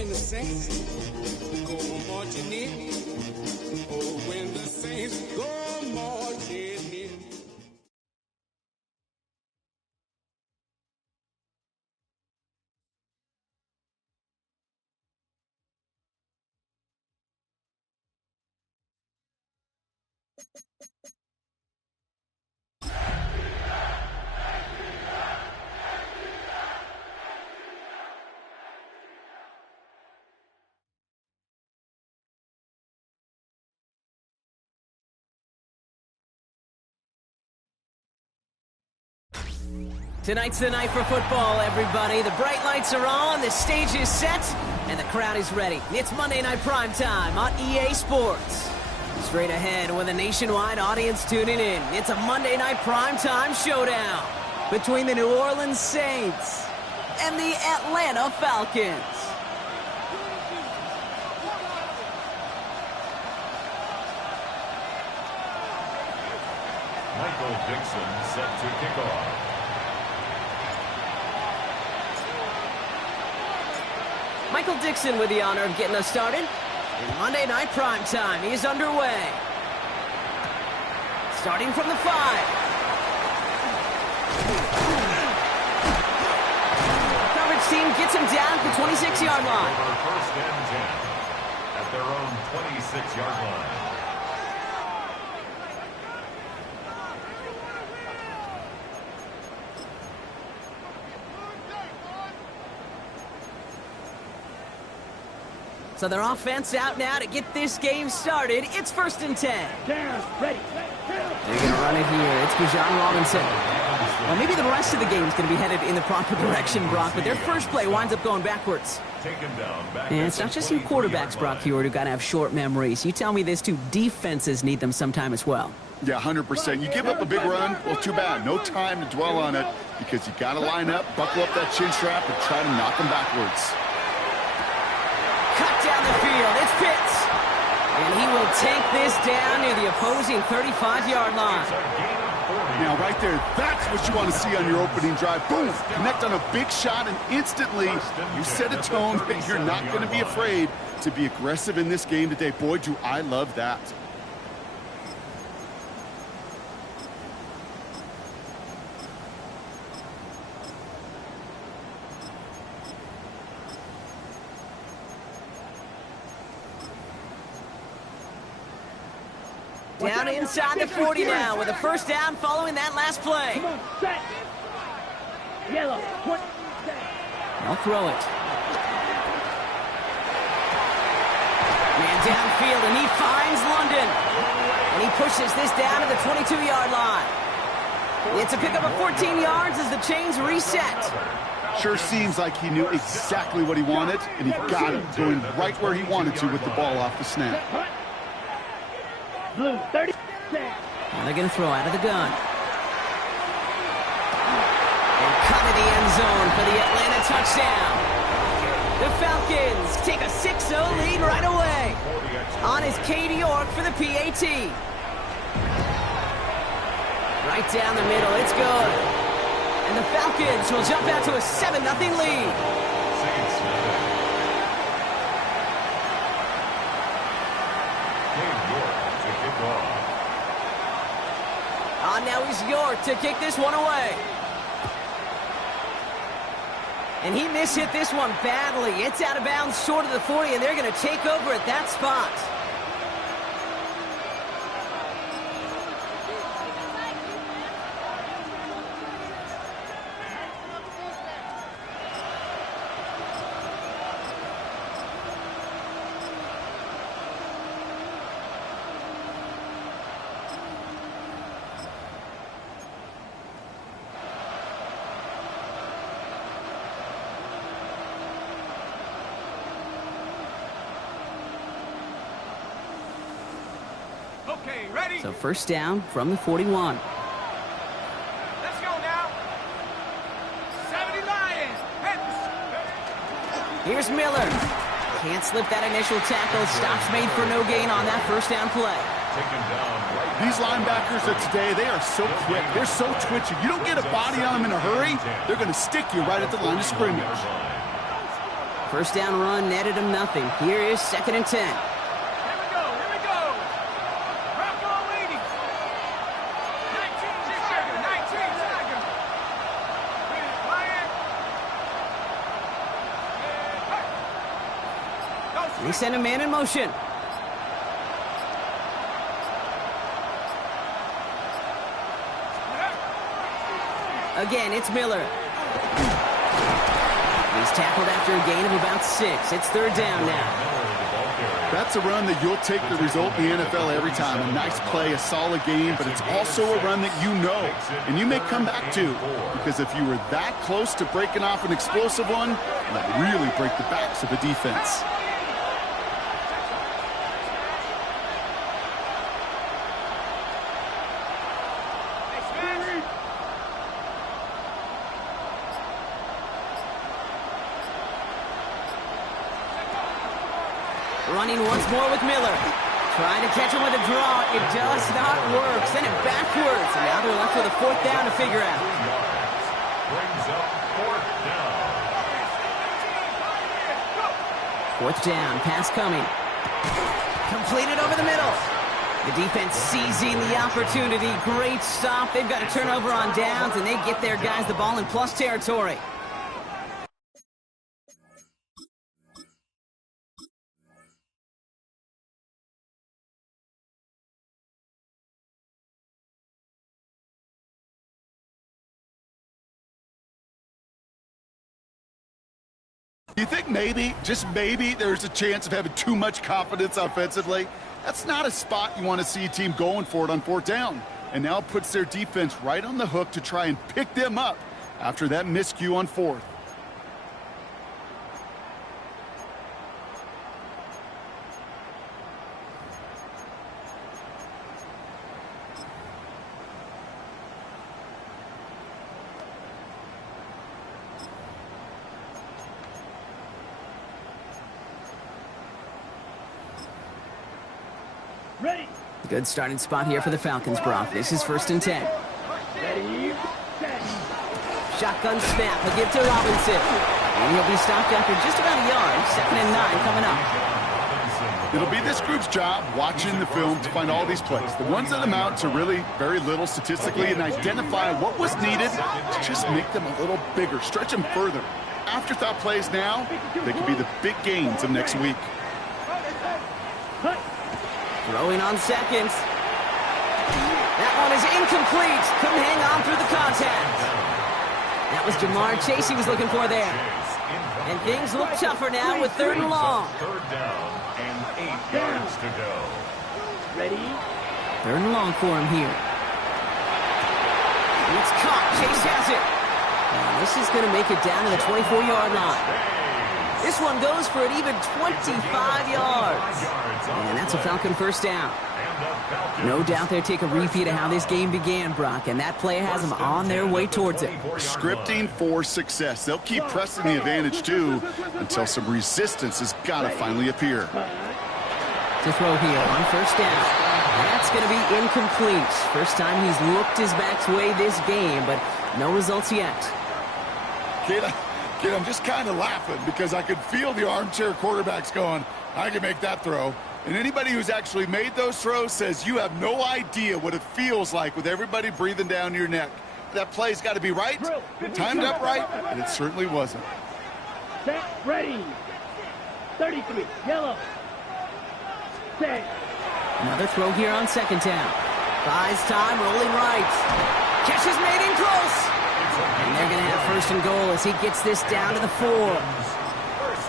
when the saints go marching in. Oh, when the saints go marching in. Tonight's the night for football, everybody. The bright lights are on, the stage is set, and the crowd is ready. It's Monday Night Primetime on EA Sports. Straight ahead with a nationwide audience tuning in, it's a Monday Night Primetime showdown between the New Orleans Saints and the Atlanta Falcons. Michael Dixon set to kick off. Michael Dixon with the honor of getting us started. In Monday Night Primetime, he is underway. Starting from the 5. Coverage team gets him down at the 26-yard line. First and 10 at their own 26-yard line. So their offense out now to get this game started. It's 1st and 10. Down, ready. They're going to run it here. It's Bijan Robinson. Well, maybe the rest of the game is going to be headed in the proper direction, Brock, but their first play winds up going backwards. And it's not just you quarterbacks, Brock, here who got to have short memories. You tell me this too, defenses need them sometime as well. Yeah, 100%. You give up a big run, well, too bad. No time to dwell on it because you got to line up, buckle up that chin strap, and try to knock them backwards. Cut down the field. It's Pitts. And he will take this down near the opposing 35-yard line. Now, right there, that's what you want to see on your opening drive. Boom! Connect on a big shot, and instantly you set a tone that you're not going to be afraid to be aggressive in this game today. Boy, do I love that. Down inside the 40 now with a first down following that last play. Come on, set. Yellow. They'll throw it. Man downfield, and he finds London. And he pushes this down to the 22-yard line. It's a pickup of 14 yards as the chains reset. Sure seems like he knew exactly what he wanted, and he got it going right where he wanted to with the ball off the snap. Blue, 30. Now they're going to throw out of the gun. And cut to the end zone for the Atlanta touchdown. The Falcons take a 6-0 lead right away. On is Cade York for the PAT. Right down the middle, it's good. And the Falcons will jump out to a 7-0 lead. Now is York to kick this one away. And he mishit this one badly. It's out of bounds short of the 40, and they're going to take over at that spot. Okay, ready? So first down from the 41. Let's go now. 70 Lions. Here's Miller. Can't slip that initial tackle. Stops made for no gain on that first down play. These linebackers of today, they are so quick. They're so twitchy. You don't get a body on them in a hurry, they're going to stick you right at the line of scrimmage. First down run netted him nothing. Here is 2nd and 10. Here we go. Bronco leading. 19 Tiger. Quiet. They send a man in motion. Again, it's Miller. He's tackled after a gain of about 6. It's 3rd down now. That's a run that you'll take the result in the NFL every time. A nice play, a solid game, but it's also a run that you know, and you may come back to, because if you were that close to breaking off an explosive one, that really break the backs of the defense. Running once more with Miller. Trying to catch him with a draw. It does not work. Send it backwards. And now they're left with a 4th down to figure out. Brings up 4th down. 4th down. Pass coming. Completed over the middle. The defense seizing the opportunity. Great stop. They've got a turnover on downs, and they get their guys the ball in plus territory. You think maybe, just maybe, there's a chance of having too much confidence offensively? That's not a spot you want to see a team going for it on 4th down. And now it puts their defense right on the hook to try and pick them up after that miscue on 4th. Ready. Good starting spot here for the Falcons, Brock. This is 1st and 10. Ready. Set. Shotgun snap. He'll give to Robinson. And he'll be stopped after just about a yard. 2nd and 9 coming up. It'll be this group's job watching the film to find all these plays. The ones that amount to really very little statistically and identify what was needed to just make them a little bigger, stretch them further. Afterthought plays now, they could be the big gains of next week. Throwing on 2nds. That one is incomplete. Couldn't hang on through the contact. That was Jamar Chase he was looking for there. And things look tougher now with 3rd and long. 3rd down and 8 yards to go. Ready. 3rd and long for him here. It's caught. Chase has it. And this is going to make it down to the 24-yard line. This one goes for an even 25 yards. And that's a Falcon 1st down. No doubt they'll take a repeat of how this game began, Brock, and that play has them on their way towards it. Scripting for success. They'll keep pressing the advantage, too, until some resistance has got to finally appear. To throw here on 1st down. That's going to be incomplete. First time he's looked his back's way this game, but no results yet. Kid, I'm just kind of laughing because I could feel the armchair quarterbacks going, I can make that throw. And anybody who's actually made those throws says you have no idea what it feels like with everybody breathing down your neck. That play's got to be right, timed up right, and it certainly wasn't. Set. Ready. 33. Yellow. Set. Another throw here on 2nd down. Buys time, rolling right. Catch is made in close. And they're going to have 1st and goal as he gets this down to the 4.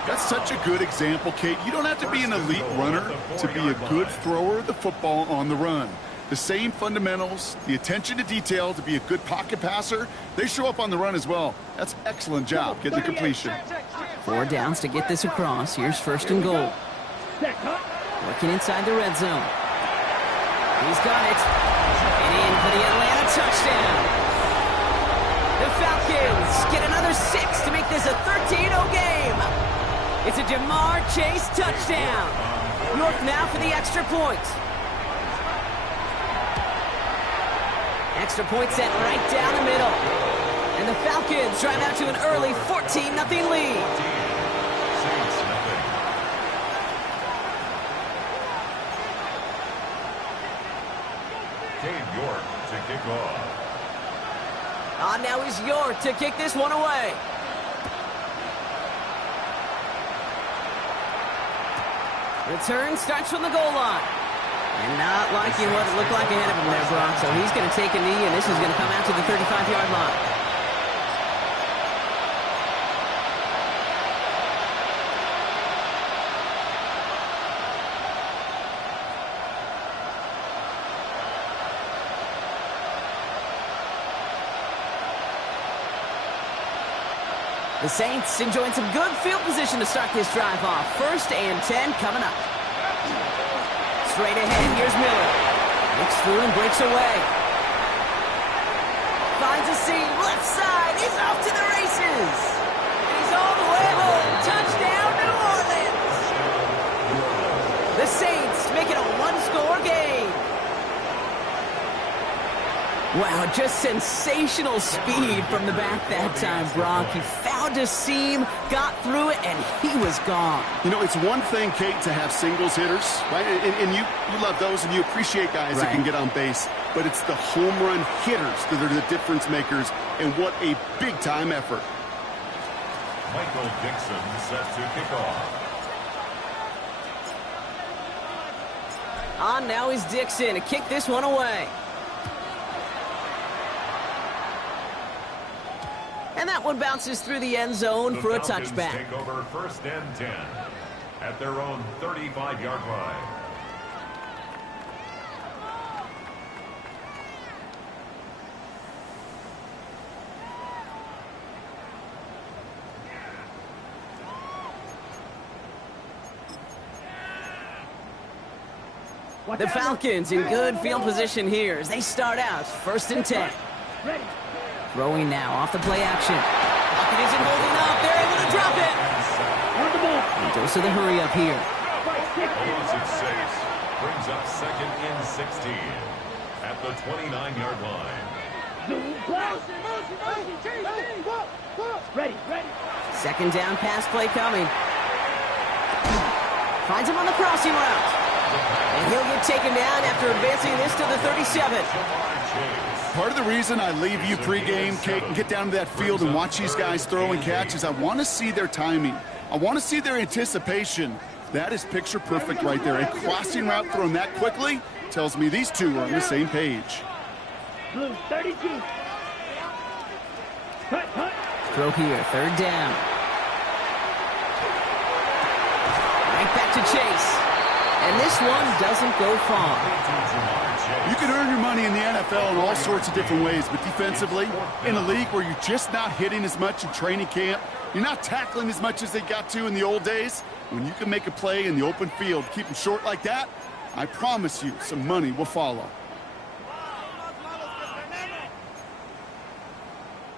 That's such a good example, Kate. You don't have to be an elite runner to be a good thrower of the football on the run. The same fundamentals, the attention to detail to be a good pocket passer, they show up on the run as well. That's an excellent job getting the completion. 4 downs to get this across. Here's 1st and goal. Working inside the red zone. He's got it. And in for the Atlanta touchdown. The Falcons get another 6 to make this a 13-0 game. It's a Jamar Chase touchdown. York now for the extra point. Extra point set right down the middle. And the Falcons drive out to an early 14-0 lead. kick off. Now he's York to kick this one away. Return starts from the goal line. And not liking what it looked like ahead of him there, Brock. So he's going to take a knee, and this is going to come out to the 35-yard line. The Saints enjoying some good field position to start this drive off. 1st and 10 coming up. Straight ahead, here's Miller. Looks through and breaks away. Finds a seam, left side. He's off to the races. And he's all the way home. Touchdown, New Orleans. The Saints make it a one-score game. Wow, just sensational speed from the back that time, Brock. He found a seam, got through it, and he was gone. You know, it's one thing, Kate, to have singles hitters, right? And you love those, and you appreciate guys that can get on base. But it's the home run hitters that are the difference makers, and what a big-time effort. Michael Dixon set to kick off. On now is Dixon to kick this one away. And that one bounces through the end zone for a touchback. Take over 1st and 10 at their own 35-yard line. The Falcons in good field position here as they start out 1st and 10. Ready. Throwing now off the play action. Pocket isn't holding up. They're able to drop it. On the ball. And dose of the hurry up here. Holds it 6. Brings up 2nd and 16 at the 29-yard line. Ready. 2nd down pass play coming. Finds him on the crossing route. And he'll get taken down after advancing this to the 37. Part of the reason I leave you pregame, Kate, and get down to that field and watch these guys throw and catch is I want to see their timing. I want to see their anticipation. That is picture perfect right there. A crossing route thrown that quickly tells me these two are on the same page. Blue, 32. Hut. Throw here, 3rd down. Right back to Chase. And this one doesn't go far. You can earn your money in the NFL in all sorts of different ways, but defensively, in a league where you're just not hitting as much in training camp, you're not tackling as much as they got to in the old days, when you can make a play in the open field, keep them short like that, I promise you some money will follow.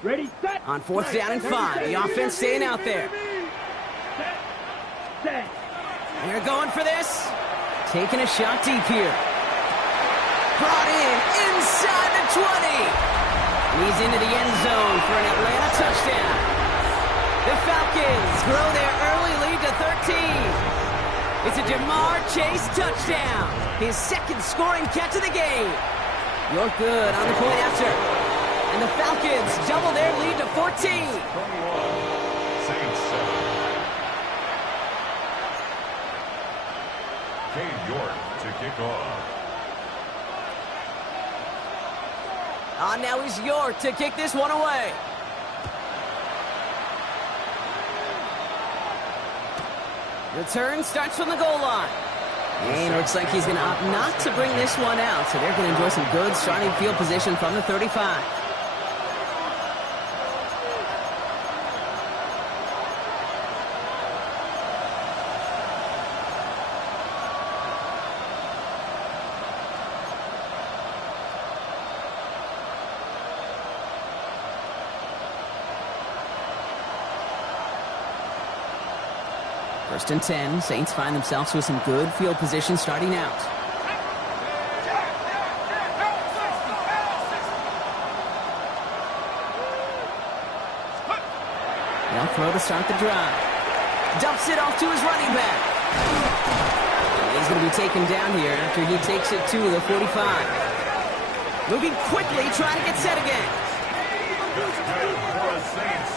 Ready, set. On 4th down and 5, the offense staying out there. Set. They're going for this. Taking a shot deep here. Brought in inside the 20. He's into the end zone for an Atlanta touchdown. The Falcons grow their early lead to 13. It's a Jamar Chase touchdown. His 2nd scoring catch of the game. You're good on the point after. And the Falcons double their lead to 14. Saints 7. Cade York to kick off. Now he's York to kick this one away. Return starts from the goal line. And looks like he's going to opt not to bring this one out, so they're going to enjoy some good starting field position from the 35. First and 10, Saints find themselves with some good field position starting out. They'll throw to start the drive. Dumps it off to his running back. He's going to be taken down here after he takes it to the 45. Moving quickly, trying to get set again. That's good for the Saints.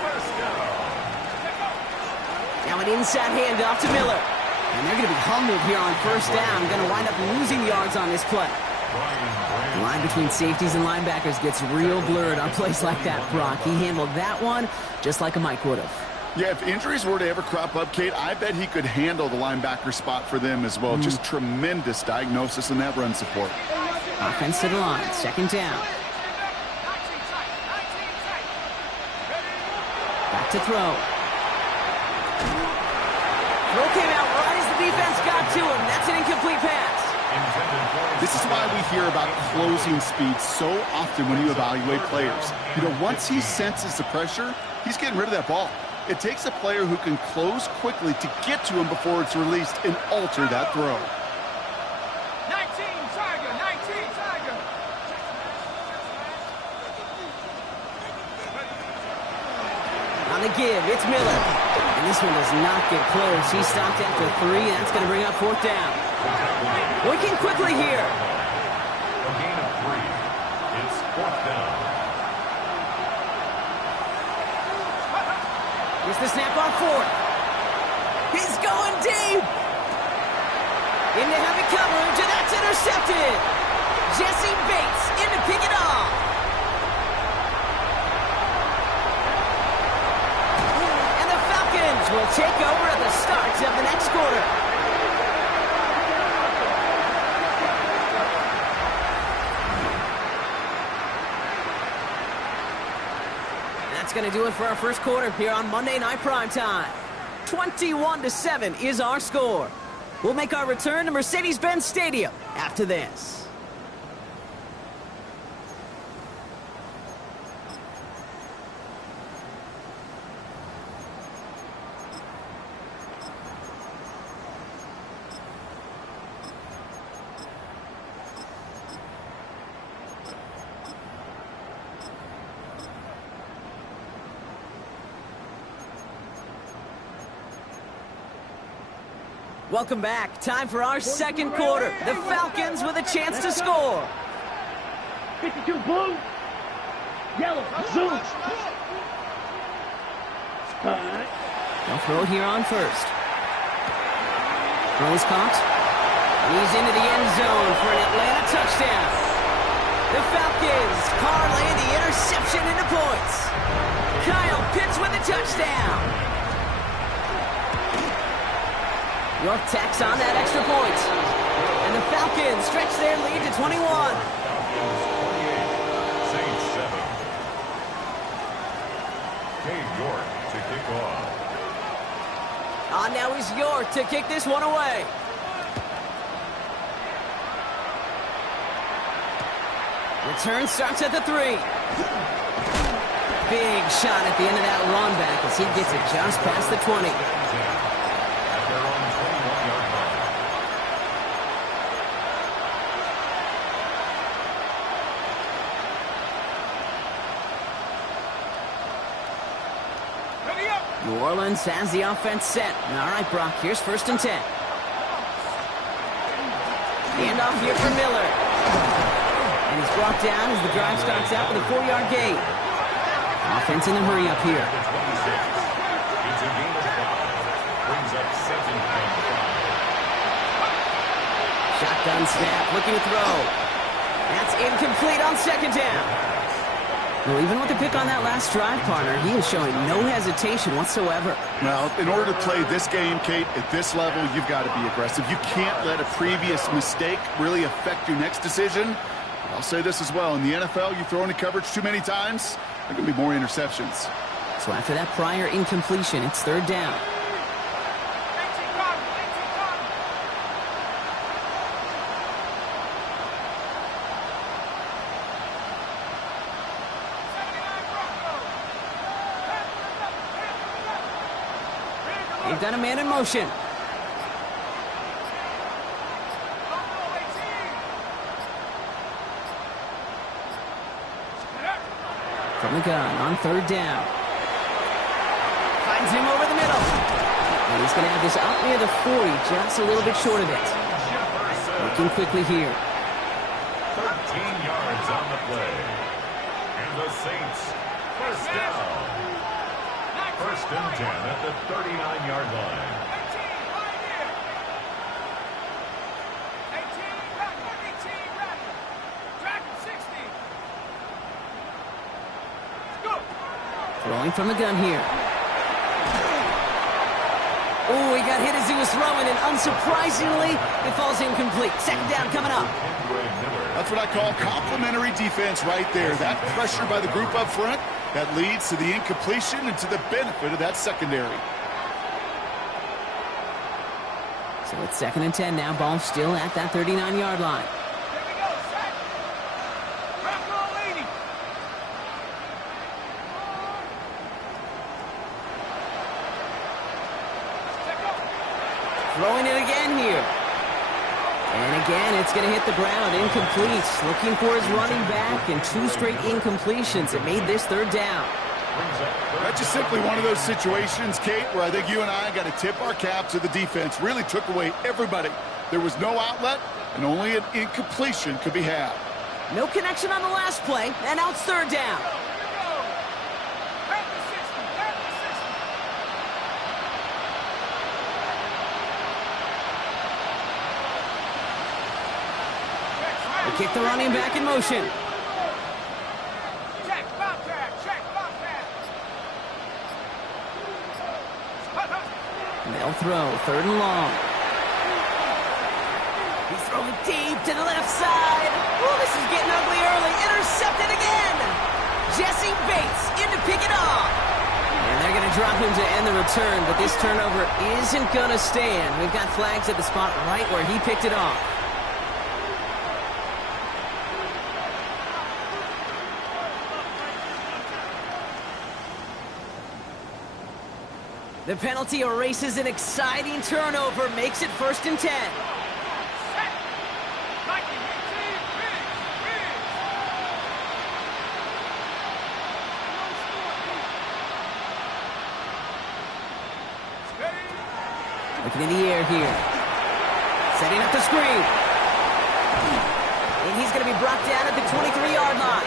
First down. Now an inside handoff to Miller. And they're going to be humbled here on first down. Going to wind up losing yards on this play. The line between safeties and linebackers gets real blurred on plays like that, Brock. He handled that one just like a Mike would have. Yeah, if injuries were to ever crop up, Kate, I bet he could handle the linebacker spot for them as well. Just tremendous diagnosis in that run support. Offense to the line, second down. Back to throw. Throw came out right as the defense got to him. That's an incomplete pass. This is why we hear about closing speed so often when you evaluate players. You know, once he senses the pressure, he's getting rid of that ball. It takes a player who can close quickly to get to him before it's released and alter that throw. 19 Tiger, 19 Tiger. On the give, it's Miller. And this one does not get close. He stopped after 3. That's going to bring up fourth down. Working quickly here. A gain of 3. It's fourth down. Here's the snap on fourth. He's going deep. Into heavy coverage, and that's intercepted. Jesse Bates in to pick it off. And the Falcons will take over at the start of the next quarter. That's going to do it for our first quarter here on Monday Night Primetime. 21-7 is our score. We'll make our return to Mercedes-Benz Stadium after this. Welcome back. Time for our second quarter. The Falcons with a chance to score. 52 blue. Yellow. Zoom. They'll throw it here on first. Throw is caught. And he's into the end zone for an Atlanta touchdown. The Falcons parlay the interception into points. Kyle Pitts with a touchdown. York tacks on that extra point. And the Falcons stretch their lead to 21. Falcons 28, Saints 7. Cade York to kick off. Now is York to kick this one away. Return starts at the 3. Big shot at the end of that run back as he gets it just past the 20. New Orleans has the offense set. All right, Brock, here's first and 10. Hand off here for Miller. And he's brought down as the drive starts out with a 4-yard gain. Offense in a hurry up here. It's a gain of 5. Brings up second and 5. Shotgun snap, looking to throw. That's incomplete on second down. Well, even with the pick on that last drive, partner, he is showing no hesitation whatsoever. Well, in order to play this game, Kate, at this level, you've got to be aggressive. You can't let a previous mistake really affect your next decision. I'll say this as well. In the NFL, you throw into coverage too many times, there are going to be more interceptions. So after that prior incompletion, it's third down. They've got a man in motion. From the gun on third down. Finds him over the middle. And he's going to have this out near the 40, just a little bit short of it. Looking quickly here. 13 yards on the play. And the Saints, first down. First and 10 at the 39-yard line. 18 back. Track 60. Go. Throwing from the gun here. Oh, he got hit as he was throwing, and unsurprisingly, it falls incomplete. Second down coming up. That's what I call complimentary defense right there. That pressure by the group up front, that leads to the incompletion and to the benefit of that secondary. So it's 2nd and 10 now. Ball still at that 39-yard line. Here we go, set. Rock roll 80. Check up. Throwing it again here. And again, it's going to hit the ground. Incomplete. Looking for his running back, and 2 straight incompletions. It made this 3rd down. That's just simply one of those situations, Kate, where I think you and I got to tip our cap to the defense. Really took away everybody. There was no outlet, and only an incompletion could be had. No connection on the last play, and now it's 3rd down. Back to 60. Back to 60. They kick the running back in motion. Check, bobcat, check, bobcat. And they'll throw 3rd and long. He's throwing deep to the left side. Oh, this is getting ugly early. Intercepted again. Jesse Bates in to pick it off. And they're going to drop him to end the return, but this turnover isn't going to stand. We've got flags at the spot right where he picked it off. The penalty erases an exciting turnover, makes it 1st and 10. Set. Mikey, Riggs. Looking in the air here. Setting up the screen. And he's going to be brought down at the 23-yard line.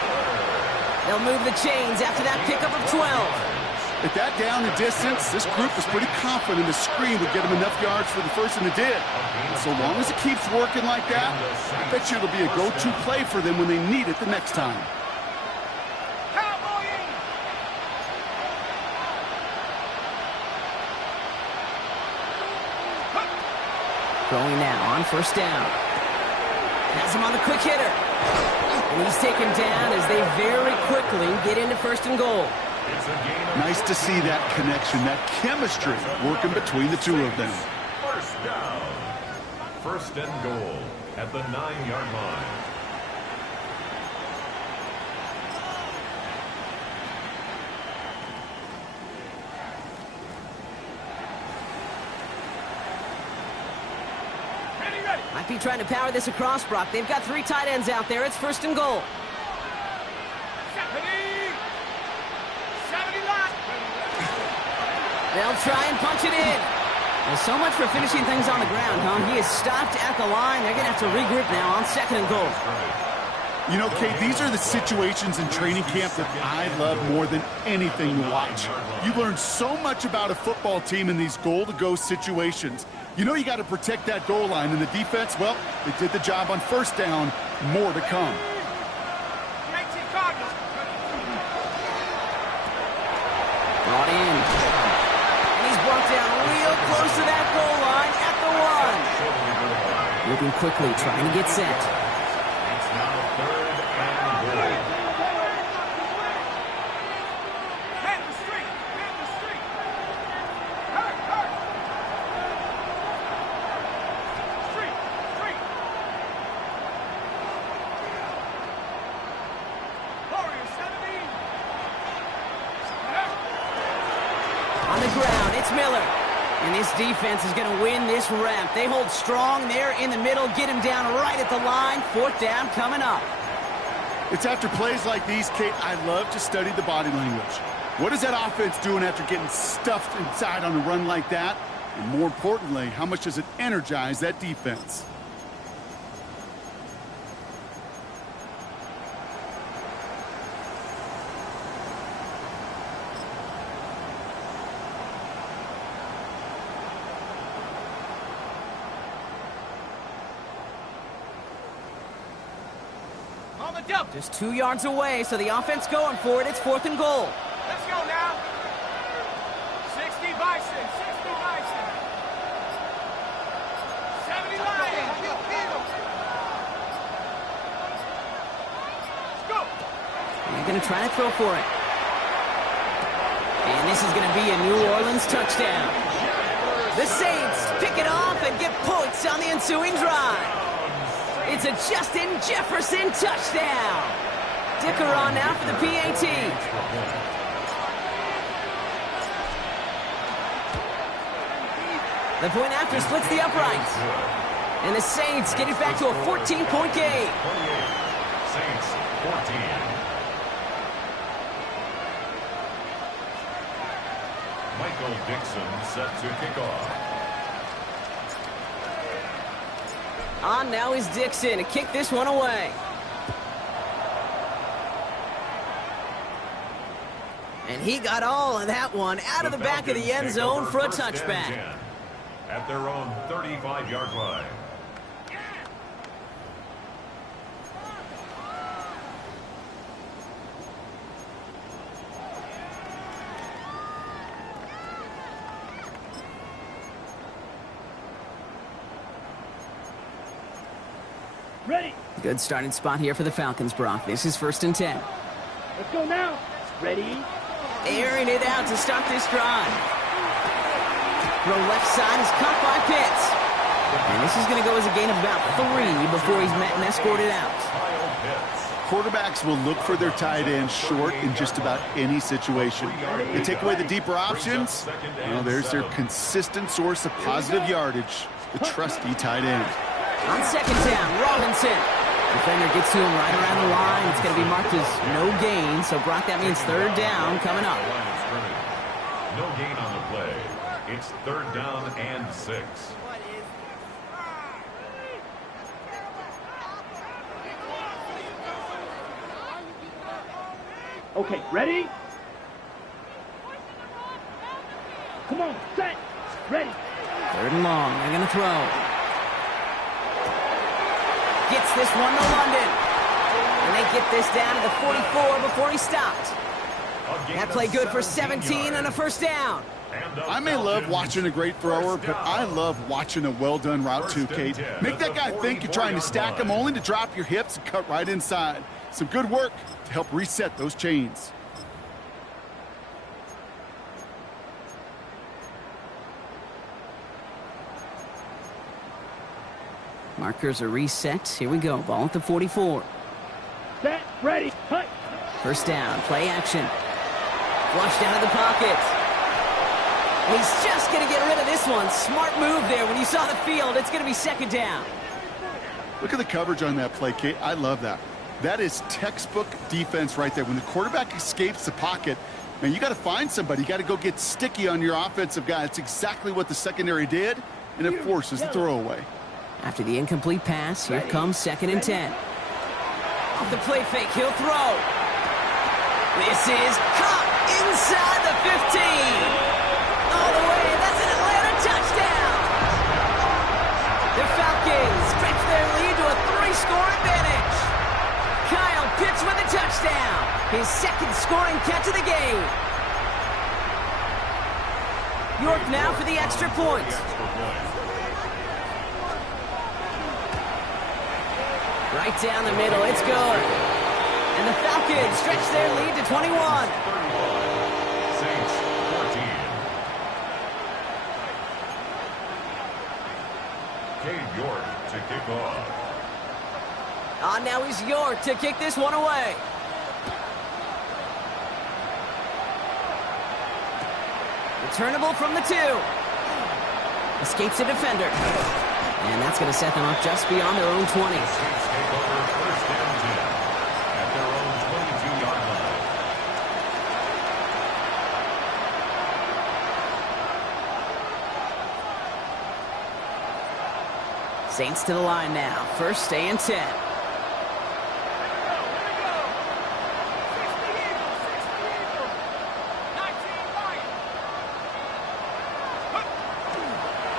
They'll move the chains after that pickup of 12. At that down and distance, this group was pretty confident the screen would get them enough yards for the first, and it did. And so long as it keeps working like that, I bet you it'll be a go-to play for them when they need it the next time. Cowboy in. Throwing now on 1st down. Has him on the quick hitter. And he's taken down as they very quickly get into 1st and goal. Nice to see that connection, that chemistry working between the two of them. First down. 1st and goal at the 9-yard line. Ready. Might be trying to power this across, Brock. They've got 3 tight ends out there. It's 1st and goal. 70. 70 left. They'll try and punch it in. Well, so much for finishing things on the ground, huh? He is stopped at the line. They're going to have to regroup now on 2nd and goal. You know, Kate, these are the situations in training camp that I love more than anything to watch. You learn so much about a football team in these goal-to-go situations. You know you got to protect that goal line, and the defense, well, they did the job on 1st down. More to come. 19 Cardinals. Brought in. And he's brought down real close to that goal line at the 1. Moving quickly, trying to get set. It's now 3rd and goal. Man the street. Man the street. Hurt, hurt. Street, street. Warrior 70. On the ground, it's Miller. And this defense is going to win this rep. They hold strong there in the middle, get him down right at the line. 4th down coming up. It's after plays like these, Kate, I love to study the body language. What is that offense doing after getting stuffed inside on a run like that? And more importantly, how much does it energize that defense? Just 2 yards away, so the offense going for it. It's 4th and goal. Let's go now. 60 Bison, 60 Bison. 70 Lions. Let's go. They're going to try to throw for it. And this is going to be a New Orleans touchdown. The Saints pick it off and get points on the ensuing drive. It's a Justin Jefferson touchdown. Dicker on now for the PAT. The point after splits the uprights. And the Saints get it back to a 14-point game. Saints 14. Michael Dixon set to kick off. On now is Dixon to kick this one away. And he got all of that one out of the back of the end zone for a touchback. At their own 35-yard line. Ready. Good starting spot here for the Falcons, Brock. This is 1st and 10. Let's go now. Ready. Airing it out to start this drive. Throw left side is caught by Pitts. And this is going to go as a gain of about 3 before he's met and escorted out. Quarterbacks will look for their tight end short in just about any situation. They take away the deeper options. Well, there's their consistent source of positive yardage, the trusty tight end. On 2nd down, Robinson. Defender gets to him right around the line. It's going to be marked as no gain. So, Brock, that means 3rd down coming up. No gain on the play. It's 3rd down and 6. Okay, ready? Come on, set. Ready. 3rd and long. They're going to throw. Gets this one to London. And they get this down to the 44 before he stopped. That play good for 17 and a 1st down. I may love watching a great thrower, but I love watching a well-done route too, Kate. Make that guy think you're trying to stack him only to drop your hips and cut right inside. Some good work to help reset those chains. Markers are reset. Here we go. Ball at the 44. Set. Ready. Hut. 1st down. Play action. Flushed out of the pocket. And he's just going to get rid of this one. Smart move there. When you saw the field, it's going to be 2nd down. Look at the coverage on that play, Kate. I love that. That is textbook defense right there. When the quarterback escapes the pocket, man, you got to find somebody. You got to go get sticky on your offensive guy. It's exactly what the secondary did, and it forces the throwaway. After the incomplete pass, here comes 2nd and 10. Off the play fake, he'll throw. This is caught inside the 15. All the way, that's an Atlanta touchdown. The Falcons stretch their lead to a 3-score advantage. Kyle Pitts with a touchdown. His 2nd scoring catch of the game. York now for the extra point. Right down the middle, it's good. And the Falcons stretch their lead to 21. Saints 14. Cade York to kick off. On now is York to kick this one away. Returnable from the 2. Escapes a defender. And that's going to set them up just beyond their own 20. Saints to the line now. 1st and 10.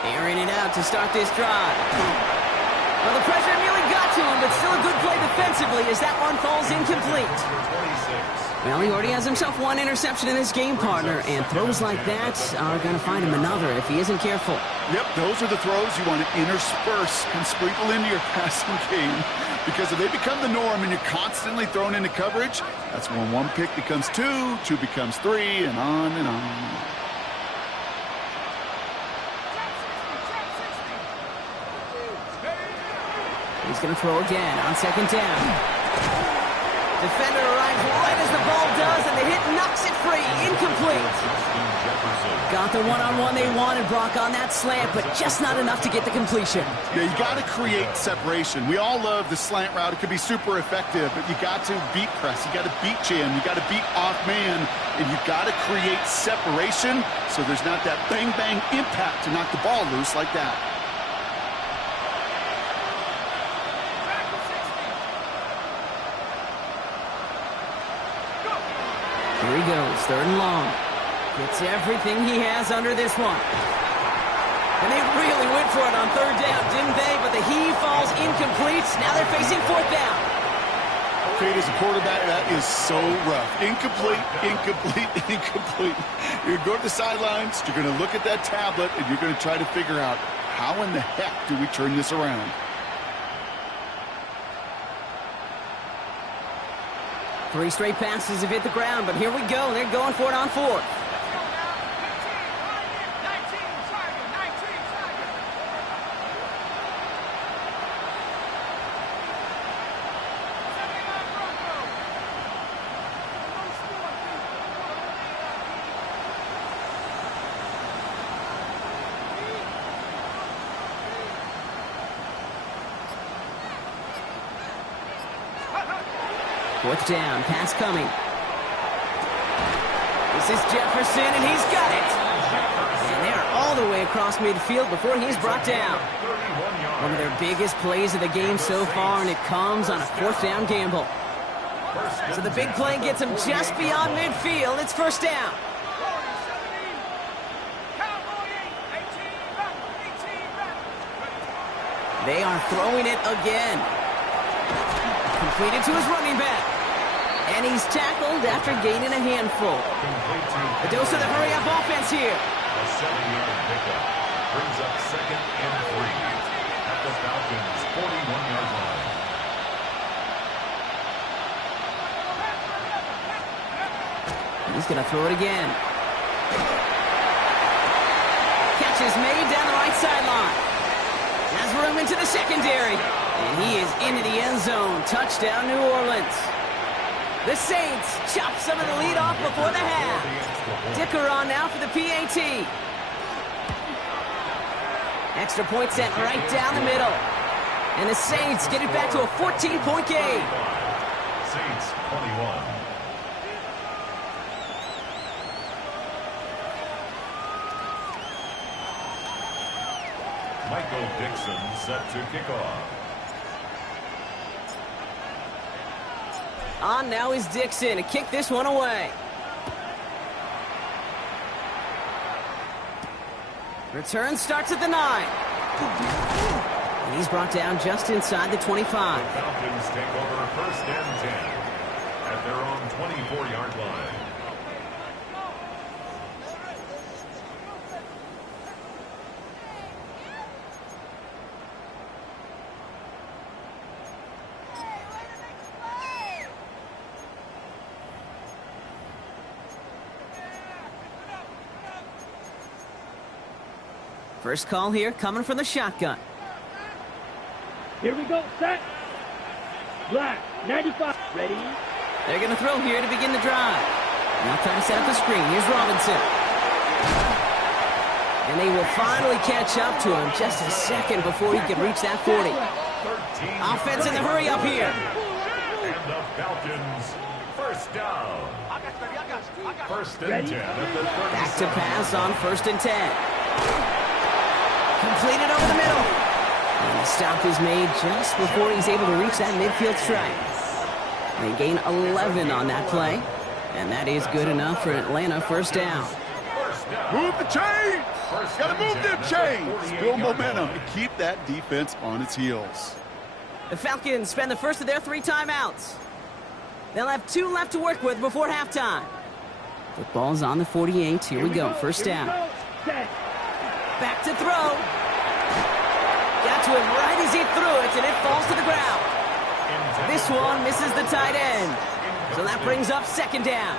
Airing it out to start this drive. Well, the pressure nearly got to him, but still a good play defensively as that one falls incomplete. Well, he already has himself one interception in this game, partner, and throws like that are going to find him another if he isn't careful. Yep, those are the throws you want to intersperse and sprinkle into your passing game, because if they become the norm and you're constantly thrown into coverage, that's when one pick becomes two, two becomes three, and on and on. He's going to throw again on second down. Defender arrives right as the ball does, and the hit knocks it free. Incomplete. Got the one-on-one they wanted, Brock, on that slant, but just not enough to get the completion. Yeah, you got to create separation. We all love the slant route. It could be super effective, but you got to beat press. You got to beat jam. You got to beat off man, and you got to create separation so there's not that bang-bang impact to knock the ball loose like that. Here he goes, third and long. Gets everything he has under this one. And they really went for it on third down, didn't they? But the heave falls incomplete. Now they're facing fourth down. Fade as a quarterback, that is so rough. Incomplete, incomplete, incomplete. You're going to go to the sidelines, you're going to look at that tablet, and you're going to try to figure out how in the heck do we turn this around. Three straight passes have hit the ground, but here we go. They're going for it on fourth. Fourth down, pass coming. This is Jefferson, and he's got it. And they're all the way across midfield before he's brought down. One of their biggest plays of the game so far, and it comes on a fourth down gamble. So the big play gets him just beyond midfield. It's first down. They are throwing it again. Completed to his running back. And he's tackled after gaining a handful. A dose of the hurry-up offense here. A 7-yard pickup brings up second and 3 at the Falcons' 41-yard line. He's going to throw it again. Catch is made down the right sideline. Has room into the secondary. And he is into the end zone. Touchdown, New Orleans. The Saints chop some of the lead off before the half. Dicker on now for the PAT. Extra point sent right down the middle. And the Saints get it back to a 14-point game. Saints 21. Michael Dixon set to kick off. On now is Dixon to kick this one away. Return starts at the 9. And he's brought down just inside the 25. The Falcons take over first and 10 at their own 24-yard line. First call here coming from the shotgun. Here we go, set. Black, 95, ready. They're going to throw here to begin the drive. Now trying to set up the screen. Here's Robinson. And they will finally catch up to him just a second before he can reach that 40. Offense in the hurry up here. And the Falcons first down. First and 10 at the 37. Back to pass on first and 10. Completed over the middle. And the stop is made just before he's able to reach that midfield strike. They gain 11 on that play. And that is good enough for Atlanta first down. Move the chains! Got to move them chains! Build momentum and keep that defense on its heels. The Falcons spend the first of their 3 timeouts. They'll have 2 left to work with before halftime. Football's on the 48. Here we go. First down. Back to throw. Got to him right as he threw it, and it falls to the ground. This one misses the tight end. So that brings up second down.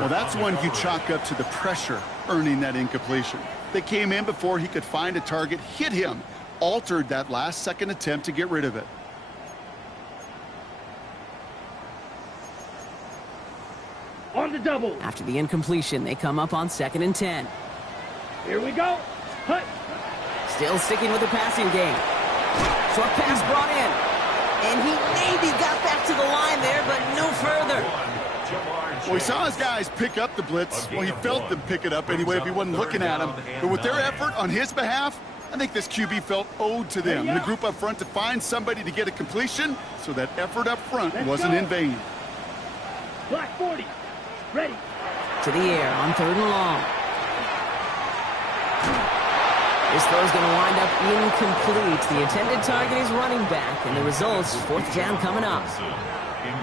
Well, that's one you chalk up to the pressure earning that incompletion. They came in before he could find a target, hit him, altered that last-second attempt to get rid of it. On the double. After the incompletion, they come up on 2nd and 10. Here we go. Hut. Still sticking with the passing game. Short pass brought in. And he maybe got back to the line there, but no further. Well, he saw his guys pick up the blitz. Well, he felt them pick it up anyway if he wasn't looking at him. But with their effort on his behalf, I think this QB felt owed to them. The group up front to find somebody to get a completion, so that effort up front wasn't in vain. Black 40. Ready. To the air on 3rd and long. This throw's going to wind up incomplete. The intended target is running back, and the result's 4th down coming up.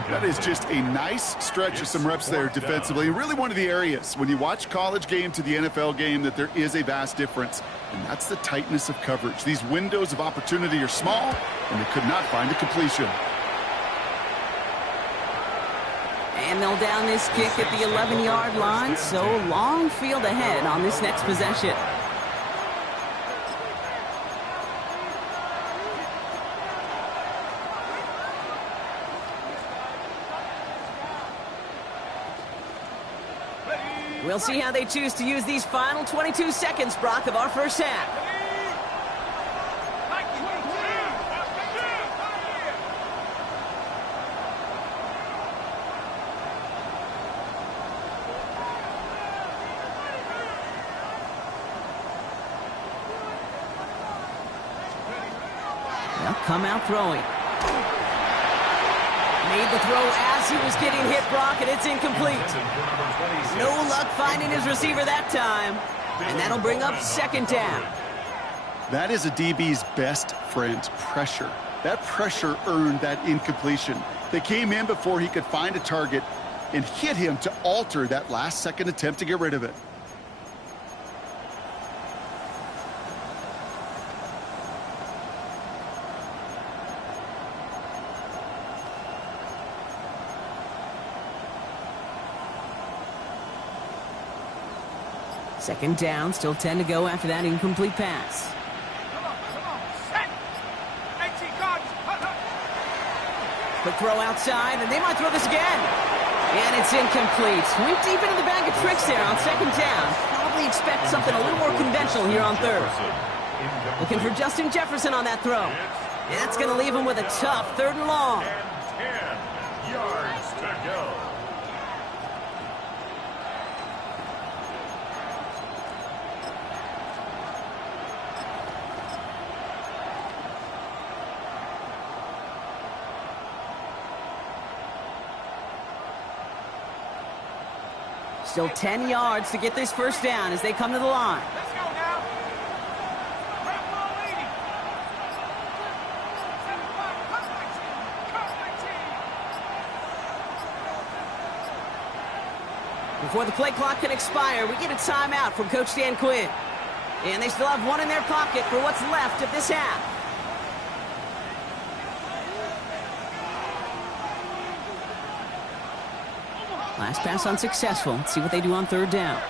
That is just a nice stretch of some reps there defensively. Really one of the areas when you watch college game to the NFL game that there is a vast difference, and that's the tightness of coverage. These windows of opportunity are small, and they could not find a completion. And they'll down this kick at the 11-yard line, so long field ahead on this next possession. We'll see how they choose to use these final 22 seconds, Brock, of our first half. They'll come out throwing. Made the throw as he was getting hit, Brock, and it's incomplete. No luck finding his receiver that time. And that'll bring up 2nd down. That is a DB's best friend, pressure. That pressure earned that incompletion. They came in before he could find a target and hit him to alter that last-second attempt to get rid of it. Second down, still 10 to go after that incomplete pass. Come on, set. 18 guards. Quick throw outside, and they might throw this again. And it's incomplete. Went deep into the bag of tricks there on 2nd down. Probably expect something a little more conventional here on 3rd. Looking for Justin Jefferson on that throw. And that's going to leave him with a tough 3rd and long. 10 yards to go. Still 10 yards to get this first down as they come to the line. Let's go now. Red ball leading. 7-5. Cut my team. Cut my team. Before the play clock can expire, we get a timeout from Coach Dan Quinn. And they still have one in their pocket for what's left of this half. Last pass unsuccessful. Let's see what they do on 3rd down.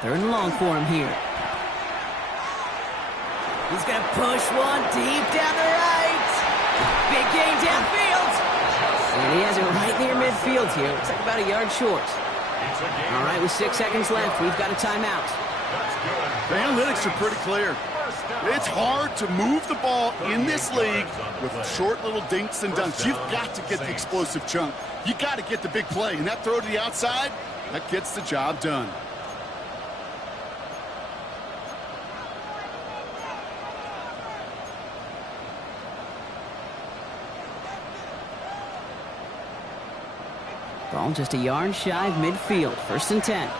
Third and long for him here. He's going to push one deep down the right. Big gain downfield. And he has it right near midfield here. Looks like about a yard short. All right, with 6 seconds left, we've got a timeout. The analytics are pretty clear. It's hard to move the ball in this league with short little dinks and dunks. You've got to get the explosive chunk. You got to get the big play. And that throw to the outside, that gets the job done. Ball just a yard shy of midfield. 1st and 10.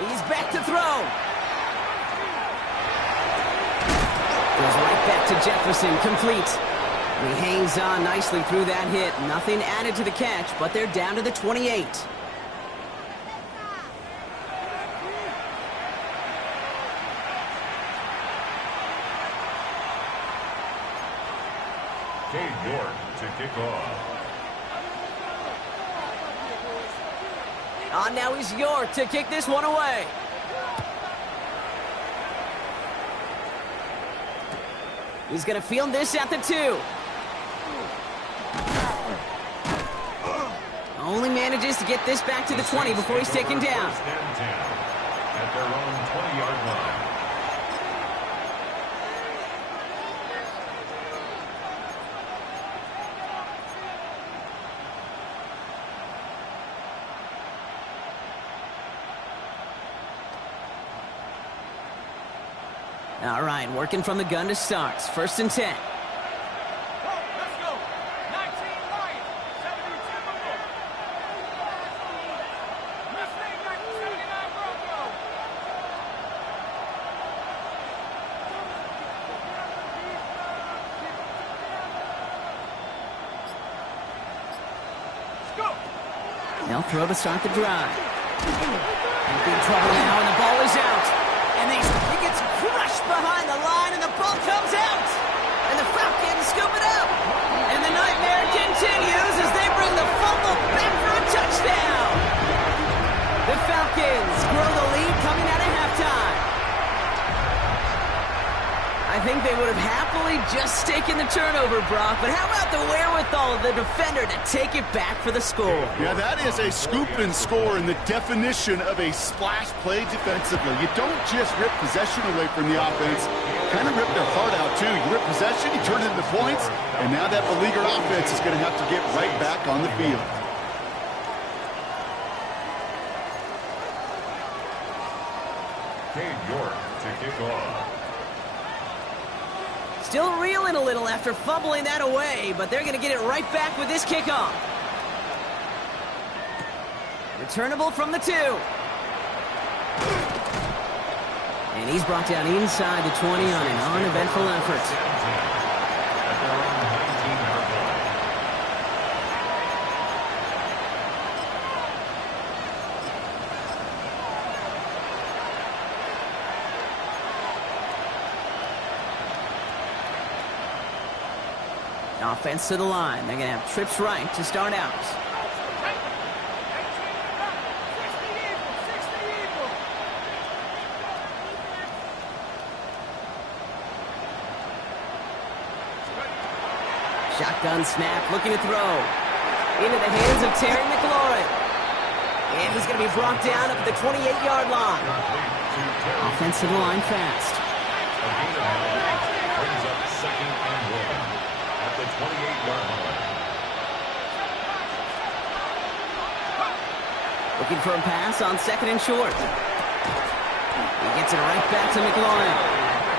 He's back to throw. Goes right back to Jefferson, complete. And he hangs on nicely through that hit. Nothing added to the catch, but they're down to the 28. Cade York to kick off. On now is York to kick this one away. He's going to field this at the 2. Only manages to get this back to the 20 before he's taken down. 1st and 10 at their own 20-yard line. All right, working from the gun to start. 1st and 10. Let's go. 19 Lions. 72 Buffalo. Mustang 79 Bronco. Let's go. They'll throw to start the drive. In big trouble now, and the ball is out. And he gets crushed behind the line, and the ball comes out. And the Falcons scoop it up. And the nightmare continues as they bring the fumble back for a touchdown. The Falcons grow the lead coming out of halftime. I think they would have happily just taken the turnover, Brock, but how about the wherewithal of the defender to take it back for the score? Yeah, that is a scoop and score in the definition of a splash play defensively. You don't just rip possession away from the offense, kind of rip their heart out too. You rip possession, you turn it into points, and now that beleaguered offense is going to have to get right back on the field. Cade York to kick off. Still reeling a little after fumbling that away, but they're going to get it right back with this kickoff. Returnable from the 2. And he's brought down inside the 20 on an uneventful effort. At their own 19-yard line. Offense to the line. They're going to have trips right to start out. Shotgun snap, looking to throw. Into the hands of Terry McLaurin. And he's going to be brought down up at the 28-yard line. Offense to the line fast. Brings up 2nd and 1 at the 28-yard line. Looking for a pass on 2nd and short. He gets it right back to McLaurin.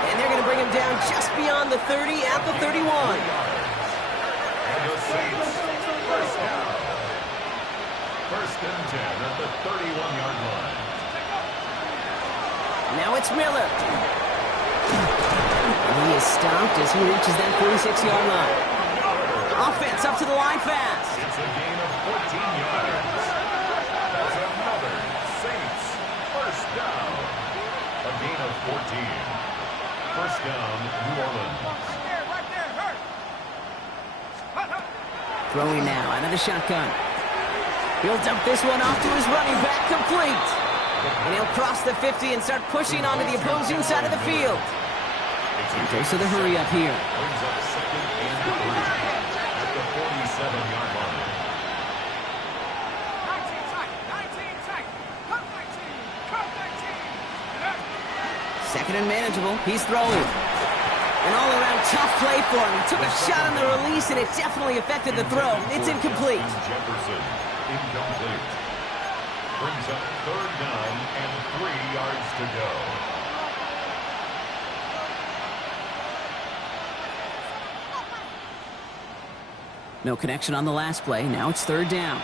And they're going to bring him down just beyond the 30 at the 31. And the Saints, 1st down. 1st and 10 at the 31-yard line. Now it's Miller. And he is stopped as he reaches that 46-yard line. Offense up to the line fast. It's a gain of 14 yards. That's another Saints 1st down. A gain of 14. 1st down, New Orleans. Right there, hurt. Throwing now out of the shotgun. He'll dump this one off to his running back, complete. And he'll cross the 50 and start pushing onto the opposing side of the field. And goes to the hurry up here. Brings up 2nd and 3 at the 47-yard line. 19 tight, 19 tight. Cut 19, cut 19. 2nd and manageable. He's throwing. An all-around tough play for him. He took a shot on the release, and it definitely affected the throw. It's incomplete. Jefferson, incomplete. Brings up 3rd down and 3 yards to go. No connection on the last play. Now it's 3rd down.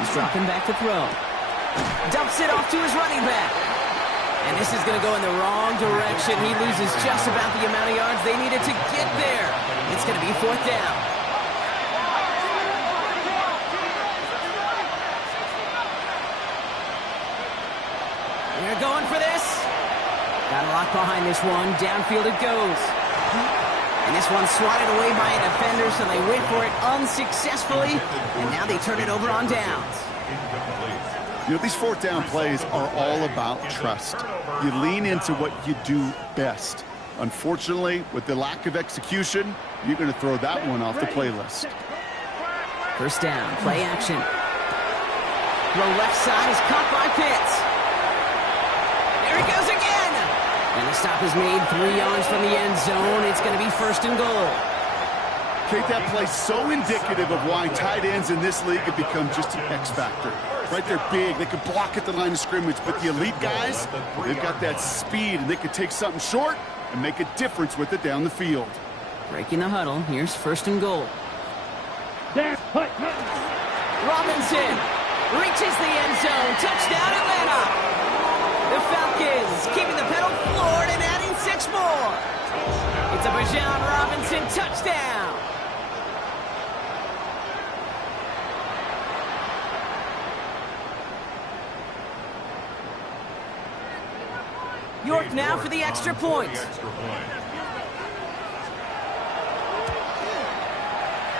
He's dropping back to throw. Dumps it off to his running back. And this is going to go in the wrong direction. He loses just about the amount of yards they needed to get there. It's going to be 4th down. They're going for this. Got a lot behind this one. Downfield it goes. And this one's swatted away by a defender, so they wait for it unsuccessfully. And now they turn it over on downs. You know, these 4th down plays are all about trust. You lean into what you do best. Unfortunately, with the lack of execution, you're going to throw that one off the playlist. 1st down, play action. The left side is caught by Pitts. There he goes again. And the stop is made 3 yards from the end zone. It's going to be 1st and goal. Kate, that play so indicative of why tight ends in this league have become just an X factor. Right, they're big, they can block at the line of scrimmage, but the elite guys, they've got that speed, and they can take something short and make a difference with it down the field. Breaking the huddle, here's 1st and goal. Robinson reaches the end zone, touchdown Atlanta! The Falcons keeping the pedal floored and adding 6 more. It's a Bijan Robinson touchdown. York now for the extra point.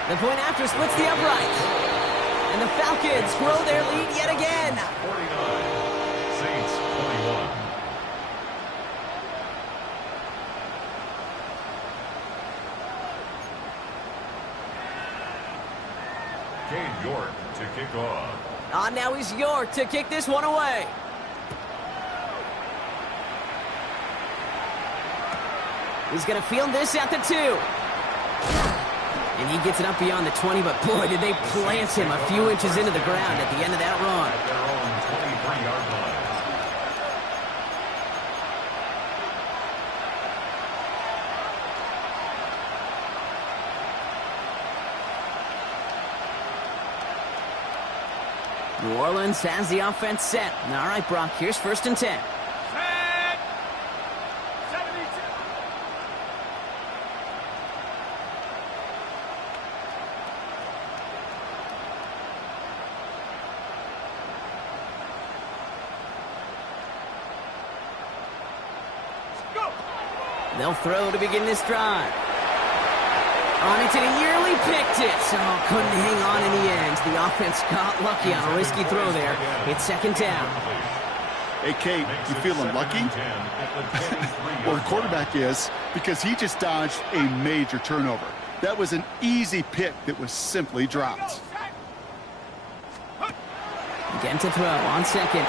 The point after splits the upright. And the Falcons grow their lead yet again. 49, Saints 21. Cade York to kick off. Now he's York to kick this one away. He's going to field this at the 2. And he gets it up beyond the 20, but boy, did they plant him a few inches into the ground at the end of that run. At their own 23-yard line. New Orleans has the offense set. All right, Brock, here's 1st and 10. They'll throw to begin this drive. On it to the yearly picked it. Oh, couldn't hang on in the end. The offense got lucky on a risky throw there. It's 2nd down. Hey, Kate, you feeling lucky? Well, the quarterback is, because he just dodged a major turnover. That was an easy pick that was simply dropped. Again to throw on 2nd.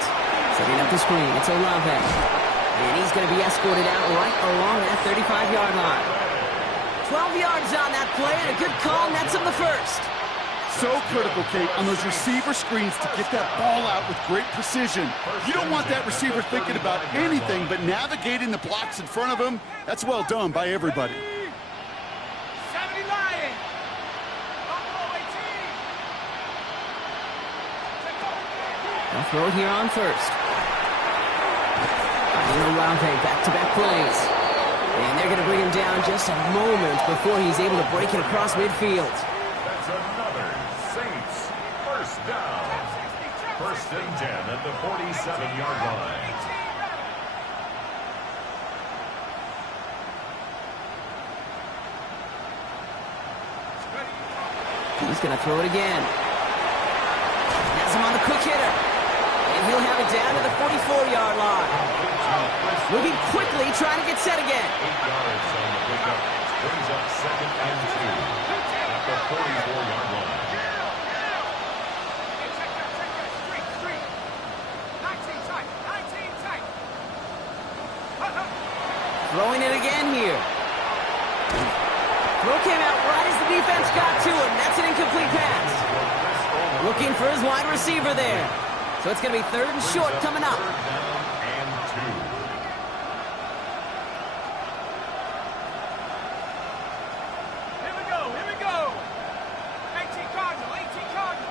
Setting up the screen. It's Olave. And he's going to be escorted out right along that 35-yard line. 12 yards on that play, and a good call nets him the 1st. So critical, Kate, on those receiver screens to get that ball out with great precision. You don't want that receiver thinking about anything but navigating the blocks in front of him. That's well done by everybody. 70 Lions. They'll throw it here on 1st. Olave, back-to-back plays. And they're going to bring him down just a moment before he's able to break it across midfield. That's another Saints 1st down. 1st and 10 at the 47-yard line. He's going to throw it again. Has him on the quick hitter. And he'll have it down to the 44-yard line. Moving quickly, trying to get set again. 8 yards on the pickup. Brings up 2nd and 2 at the 44-yard line. Throwing it again here. Throw came out right as the defense got to him. That's an incomplete pass. Looking for his wide receiver there. So it's going to be 3rd and short coming up. Here we go, here we go. 18 Cardinal, 18 Cardinal.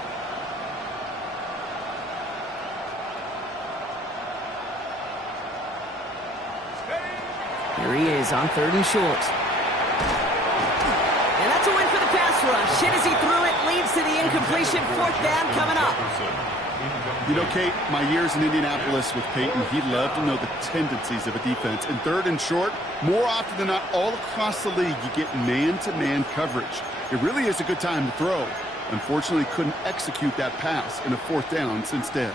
Here he is on 3rd and short. And that's a win for the pass rush. Hit as he threw it, leads to the incompletion. 4th down coming up. You know, Kate, my years in Indianapolis with Peyton, he loved to know the tendencies of a defense. In 3rd and short, more often than not, all across the league, you get man-to-man coverage. It really is a good time to throw. Unfortunately, couldn't execute that pass in a 4th down instead.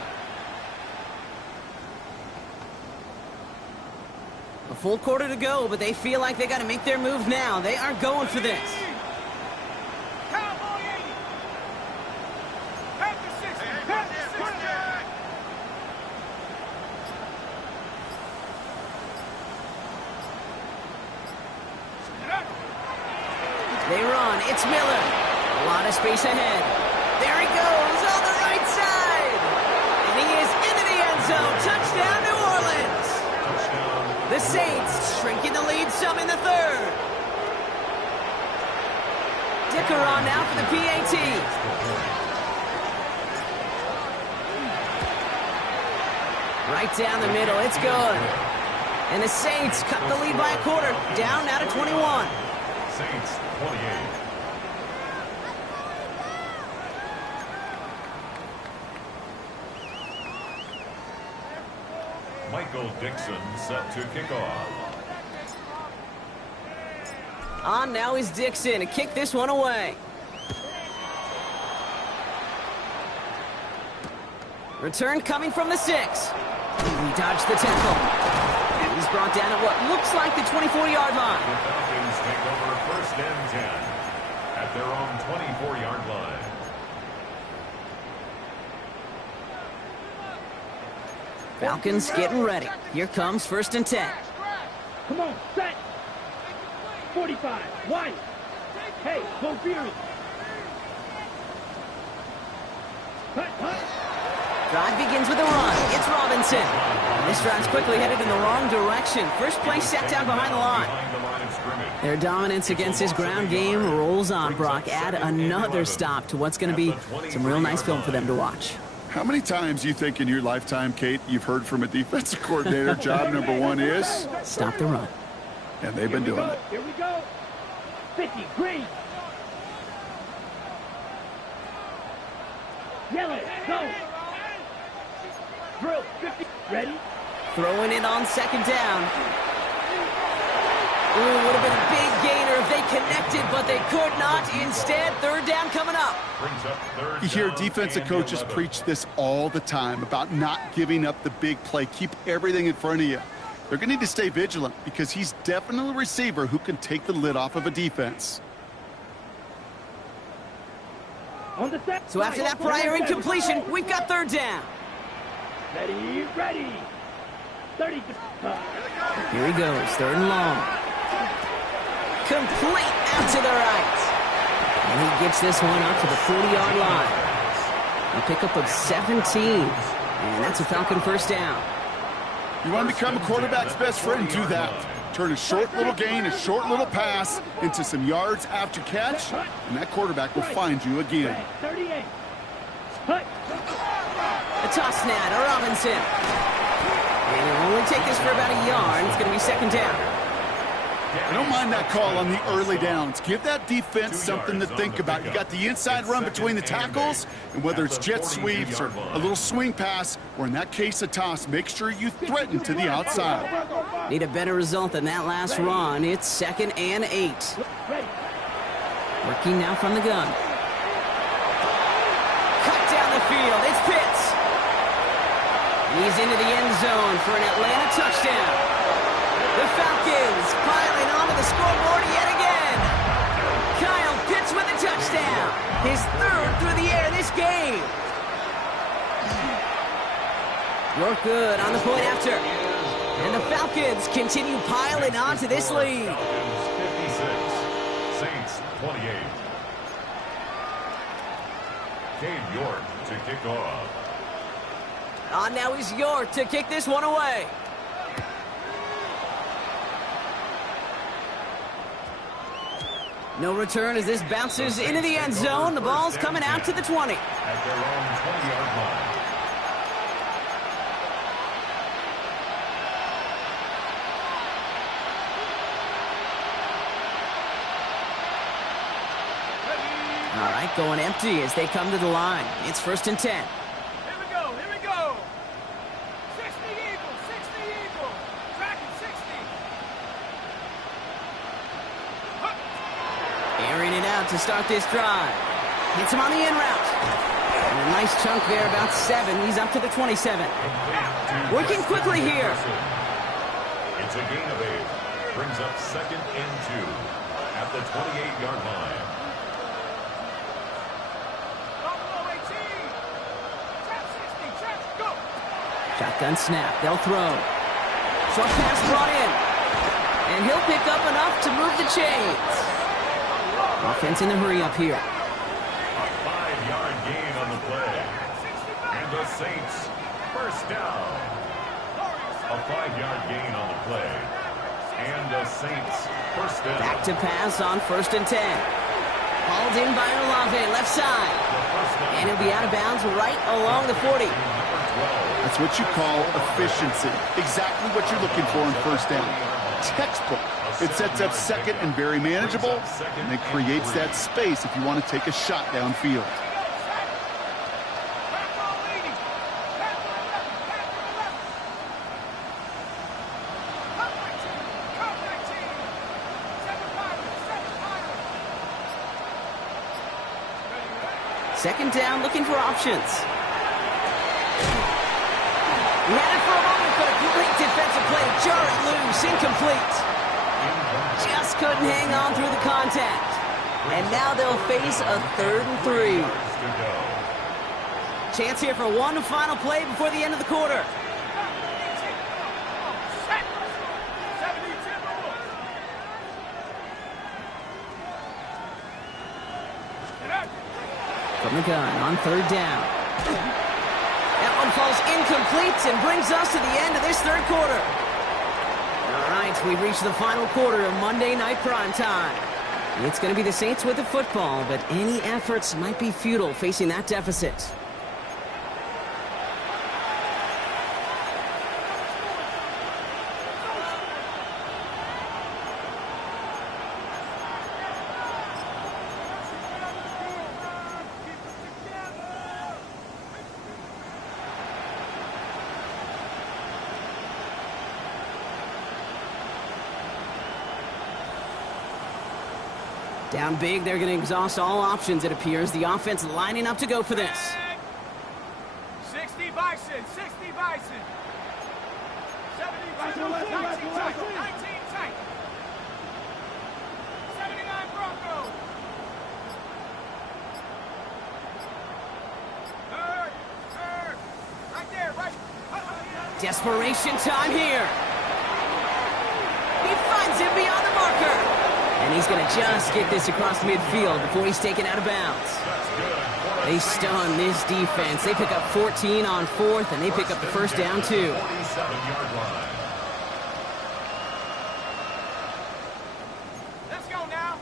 A full quarter to go, but they feel like they got to make their move now. They aren't going for this. Cowboy 80. Back to 60. Back to 60. They run. It's Miller. A lot of space ahead. There he goes on the right side. And he is into the end zone. Touchdown, New Orleans. The Saints shrinking the lead some in the 3rd. Dicker on now for the PAT. Right down the middle. It's good. And the Saints cut the lead by a quarter. Down now to 21. Saints 28. Michael Dixon set to kick off. On now is Dixon to kick this one away. Return coming from the 6. He dodged the tackle. And he's brought down at what looks like the 24-yard line. The Falcons take over 1st and 10 at their own 24-yard line. Falcons getting ready. Here comes 1st and 10. Come on, set. 45, wide. Hey, go Fury. Cut. Drive begins with a run. It's Robinson. This drive's quickly headed in the wrong direction. First play set down behind the line. Their dominance against his ground game rolls on, Brock. Add another stop to what's going to be some real nice film for them to watch. How many times you think in your lifetime, Kate, you've heard from a defensive coordinator, job number 1 is? Stop the run. And they've been doing it. Here we go. 50, green. Yellow, go. Drill, 50, ready. Throwing it on 2nd down. Ooh, would have been a big gainer if they connected, but they could not. Instead, 3rd down coming up. You hear defensive coaches preach this all the time about not giving up the big play. Keep everything in front of you. They're going to need to stay vigilant because he's definitely a receiver who can take the lid off of a defense. On the set. So after that prior incompletion, we've got 3rd down. Ready. 30. Here he goes, 3rd and long. Complete out to the right. And he gets this one up to the 40-yard line. A pickup of 17. And that's a Falcon 1st down. You want to become a quarterback's best friend, do that. Turn a short little gain, a short little pass into some yards after catch, and that quarterback will find you again. 38. Cut. A toss now to Robinson. And he'll only take this for about a yard. It's going to be 2nd down. I don't mind that call on the early downs. Give that defense something to think about. You got the inside run between the tackles, and whether it's jet sweeps or a little swing pass, or in that case a toss, make sure you threaten to the outside. Need a better result than that last run. It's 2nd and 8. Working now from the gun. Cut down the field. It's Pitts. He's into the end zone for an Atlanta touchdown. The Falcons piling onto the scoreboard yet again. Kyle Pitts with a touchdown. His 3rd through the air this game. Work good on the point after. And the Falcons continue piling onto this lead. Falcons 56, Saints 28. Cade York to kick off. On now is York to kick this one away. No return as this bounces into the end zone. The ball's coming out to the 20. At their own 20-yard line. All right, going empty as they come to the line. It's 1st and 10. Here we go, here we go. 60 Eagles, 60 Eagles. Tracking 60. Airing it out to start this drive. Hits him on the in route. And a nice chunk there, about 7. He's up to the 27. Working quickly here. It's a gain of 8. Brings up 2nd and 2 at the 28-yard line. Shotgun snap. They'll throw. Short pass brought in. And he'll pick up enough to move the chains. Offense in a hurry up here. A 5-yard gain on the play. And the Saints, 1st down. A 5-yard gain on the play. And the Saints, 1st down. Back to pass on 1st and 10. Hauled in by Olave, left side. And he'll be out of bounds right along the 40. That's what you call efficiency. Exactly what you're looking for in 1st down. Textbook. It sets up 2nd and very manageable, and it creates that space if you want to take a shot downfield. Second down, looking for options. He had it for a moment, but a great defensive play to jar it loose. Incomplete. Just couldn't hang on through the contact. And now they'll face a 3rd and 3. Chance here for one final play before the end of the quarter. From the gun on 3rd down. That one falls incomplete and brings us to the end of this 3rd quarter. All right, we've reached the final quarter of Monday Night Primetime. It's going to be the Saints with the football, but any efforts might be futile facing that deficit. Down big, they're going to exhaust all options, it appears. The offense lining up to go for this. 60 Bison, 60 Bison. 70 Bison, 19 tight, 19 tight. 79 Broncos. Third. Right there, right. Desperation time here. He finds him beyond the marker. And he's going to just get this across midfield before he's taken out of bounds. They stun this defense. They pick up 14 on 4th, and they pick up the 1st down, too. 47-yard line. Let's go now.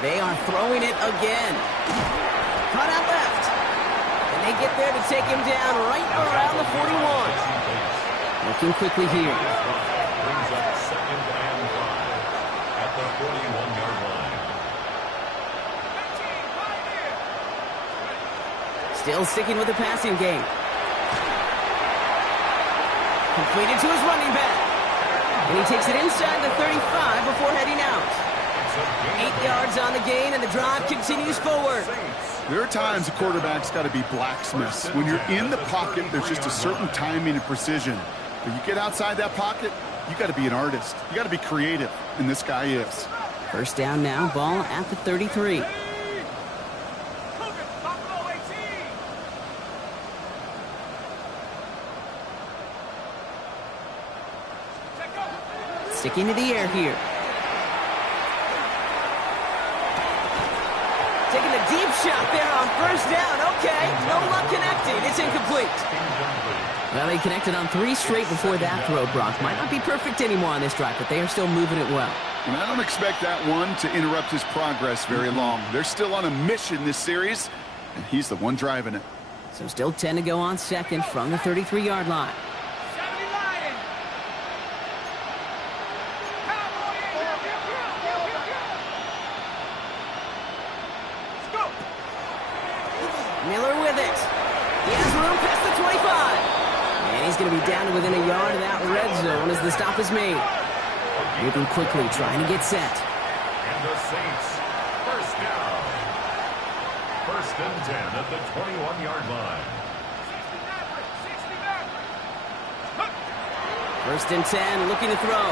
They are throwing it again. Cut out left. And they get there to take him down right around the 41. Looking quickly here. Brings up 2nd and 5 at the 41-yard line. Still sticking with the passing game. Completed to his running back. And he takes it inside the 35 before heading out. 8 yards on the gain, and the drive continues forward. There are times a quarterback's got to be blacksmiths. When you're in the pocket, there's just a certain timing and precision. When you get outside that pocket, you got to be an artist. You got to be creative, and this guy is. 1st down now, ball at the 33. Sticking to the air here. Taking a deep shot there on first down. Okay, no luck connecting. It's incomplete. Well, they connected on 3 straight before that throw, Brock. Might not be perfect anymore on this drive, but they are still moving it well. And I don't expect that one to interrupt his progress very long. They're still on a mission this series, and he's the one driving it. So still 10 to go on second from the 33-yard line. 70 Lions. Let's go. Miller with it. He has room past the 25. And he's going to be down to within a yard of that red zone as the stop is made. Moving quickly, trying to get set. And the Saints, first down. First and 10 at the 21-yard line. 60 First and 10, looking to throw.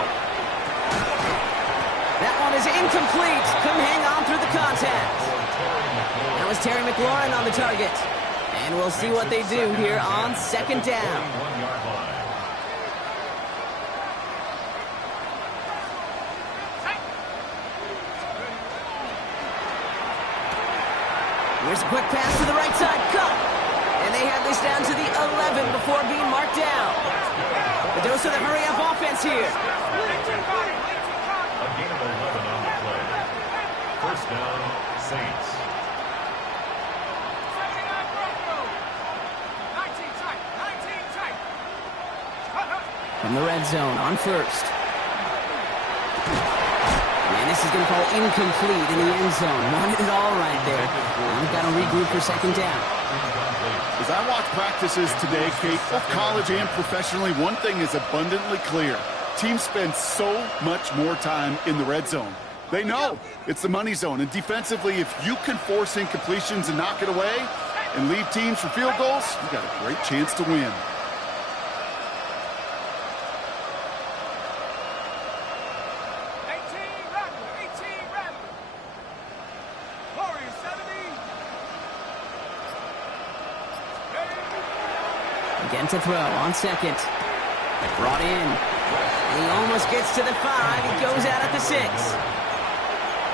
That one is incomplete. Couldn't hang on through the contact. That was Terry McLaurin on the target. And we'll see what they do here on second down. Here's a quick pass to the right side, cut. And they have this down to the 11 before being marked down. The dose of the hurry-up offense here. A gain of 11 on the play. First down, Saints. 19 tight. From the red zone on first. And this is going to fall incomplete in the end zone. Wanted it all right there. Now we've got to regroup for second down. As I watch practices today, Kate, both college and professionally, one thing is abundantly clear. Teams spend so much more time in the red zone. They know it's the money zone. And defensively, if you can force incompletions and knock it away and leave teams for field goals, you've got a great chance to win. 18 rapid. Warriors 70. Again to throw on second. Brought in. And he almost gets to the 5. He goes out at the 6.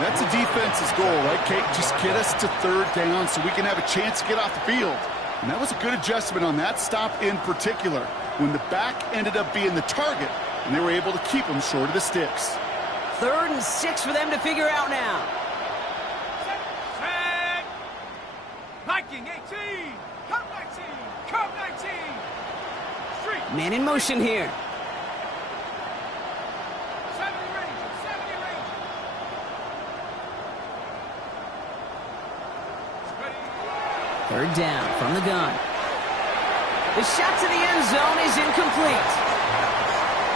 That's a defense's goal, right, Kate? Just get us to third down so we can have a chance to get off the field. And that was a good adjustment on that stop in particular, when the back ended up being the target, and they were able to keep him short of the sticks. 3rd and 6 for them to figure out now. Set. Viking 18. Come 19. Come 19. Street. Man in motion here. 70 Ranger. 70 Ranger. Ready. 3rd down from the gun. The shot to the end zone is incomplete.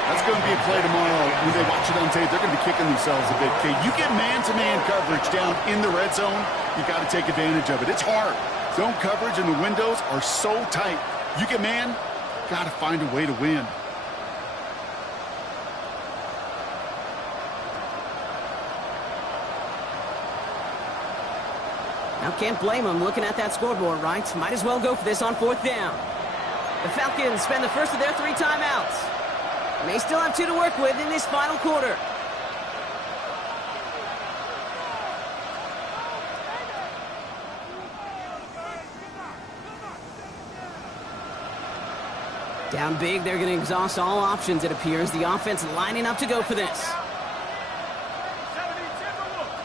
That's going to be a play tomorrow. When they watch it on tape, they're going to be kicking themselves a bit, Kate. You get man-to-man coverage down in the red zone, you got to take advantage of it. It's hard. Zone coverage and the windows are so tight. You get man, got to find a way to win. Now can't blame them looking at that scoreboard, right? Might as well go for this on 4th down. The Falcons spend the first of their 3 timeouts. May still have 2 to work with in this final quarter. Down big, they're going to exhaust all options, it appears. The offense lining up to go for this. 70 Timberwolves.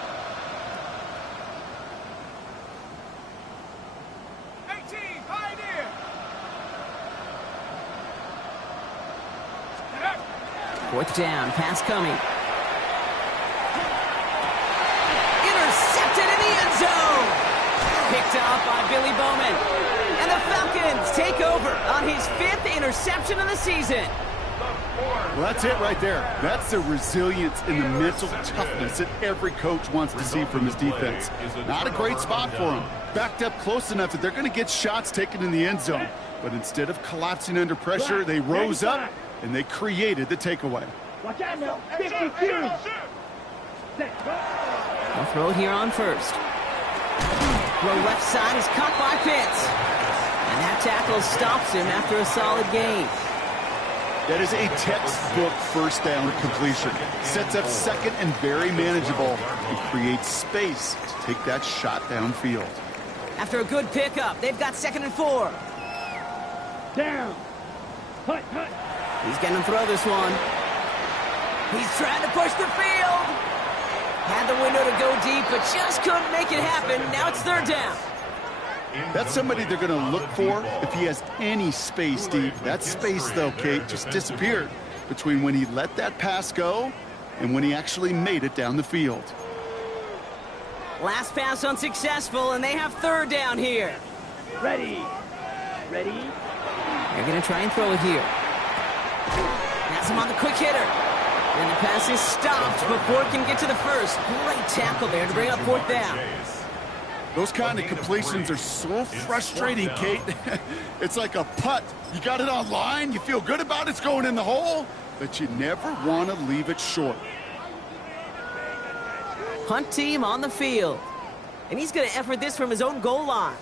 18 Pioneer. 4th down, pass coming. Intercepted in the end zone. Picked off by Billy Bowman. And the Falcons take over on his 5th interception of the season. Well, that's it right there. That's the resilience and the mental toughness that every coach wants to see from his defense. Not a great spot for him. Backed up close enough that they're going to get shots taken in the end zone. But instead of collapsing under pressure, they rose up and they created the takeaway. Watch out now. 52. They'll throw it here on first. Throw left side is caught by Pitts. And that tackle stops him after a solid gain. That is a textbook first down completion. Sets up second and very manageable and creates space to take that shot downfield. After a good pickup, they've got 2nd and 4. Down. Hut, hut. He's going to throw this one. He's trying to push the field. Had the window to go deep, but just couldn't make it happen. Now it's 3rd down. That's somebody they're going to look for if he has any space deep. That space, though, Kate, just disappeared between when he let that pass go and when he actually made it down the field. Last pass unsuccessful, and they have 3rd down here. Ready. Ready. They're going to try and throw it here. That's him on the quick hitter. And the pass is stopped before it can get to the first. Great tackle there to bring up 4th down. Those kind of completions are so frustrating, Kate. It's like a putt. You got it on line, you feel good about it's going in the hole, but you never want to leave it short. Punt team on the field. And he's going to effort this from his own goal line.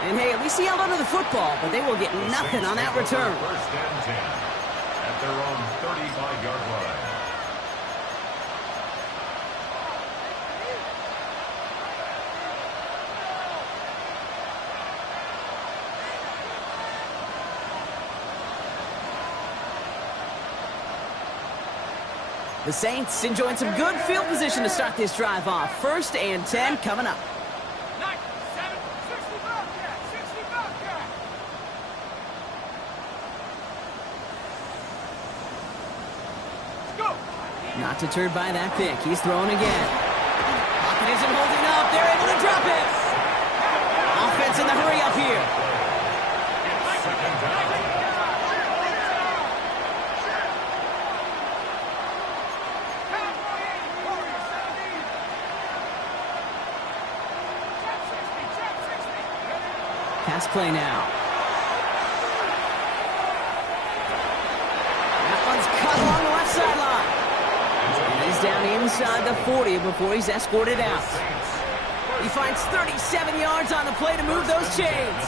And hey, at least he held onto the football, but they will get nothing on that return. 1st and 10 at their own 35-yard line. The Saints enjoying some good field position to start this drive off. 1st and 10 coming up. 9, 7, 60 Bobcat, 60 Bobcat. Let's go. Not deterred by that pick. He's throwing again. Pocket isn't holding up. They're able to drop it. Offense in the hurry up here. It's 2nd down. Pass play now. That one's cut along the left sideline. And he's down inside the 40 before he's escorted out. He finds 37 yards on the play to move those chains.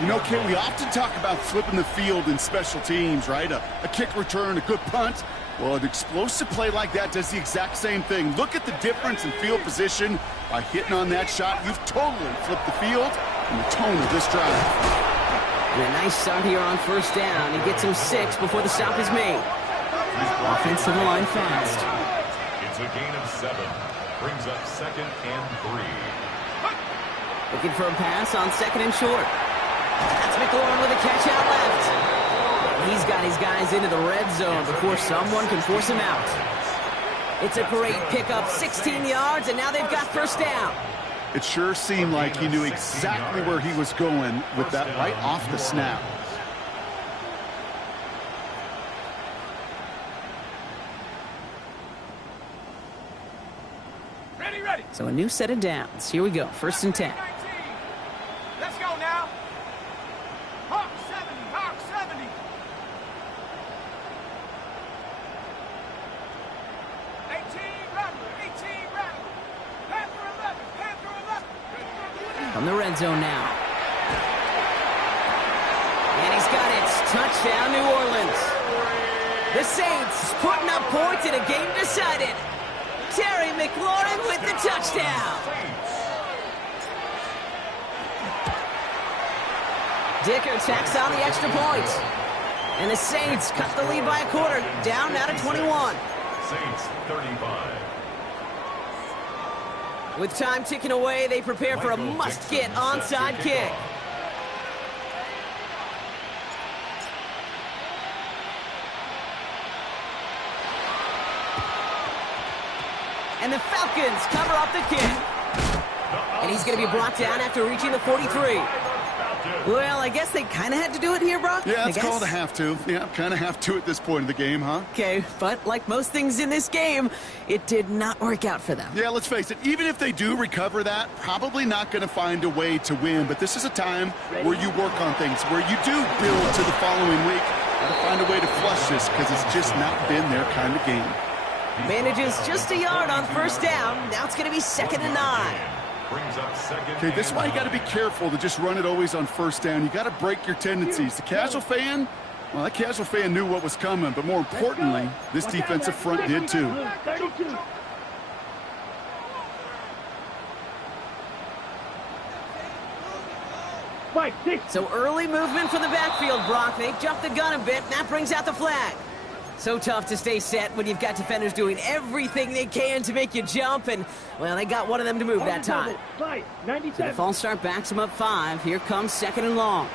You know, Kate, we often talk about flipping the field in special teams, right? A kick return, a good punt. Well, an explosive play like that does the exact same thing. Look at the difference in field position by hitting on that shot. You've totally flipped the field and the tone of this drive. And a nice start here on 1st down. He gets him 6 before the stop is made. Offensive line fast. It's a gain of 7. Brings up 2nd and 3. Looking for a pass on 2nd and short. That's McLaurin with a catch out left. He's got his guys into the red zone before someone can force him out. It's a great pickup, 16 yards, and now they've got 1st down. It sure seemed like he knew exactly where he was going with that right off the snap. Ready. So a new set of downs. Here we go, 1st and 10. 19. Let's go now. Hawk 70, Hawk 70. 18 Rattler. Panther 11. From the red zone now. And he's got it. Touchdown, New Orleans. The Saints putting up points in a game decided. Terry McLaurin with the touchdown. Dicker tacks on the extra point. And the Saints cut the lead by a quarter. Down now to 21. Saints 35. With time ticking away, they prepare for a must-get onside kick. And the Falcons cover up the kick. And he's going to be brought down after reaching the 43. Well, I guess they kind of had to do it here, Brock. Yeah, it's called a have to. Yeah, kind of have to at this point in the game, huh? Okay, but like most things in this game, it did not work out for them. Yeah, let's face it, even if they do recover that, probably not going to find a way to win. But this is a time where you work on things, where you do build to the following week. Got to find a way to flush this because it's just not been their kind of game. Manages just a yard on first down. Now it's going to be 2nd and 9. Okay, this is why you got to be careful to just run it always on first down. You got to break your tendencies. The casual fan, well, that casual fan knew what was coming, but more importantly, this defensive front did too. 32. Fight, 6. So early movement from the backfield, Brock. They jumped the gun a bit. That brings out the flag. So tough to stay set when you've got defenders doing everything they can to make you jump, and, well, they got one of them to move that time. Fight, So 97. the false start backs them up 5. Here comes 2nd and long.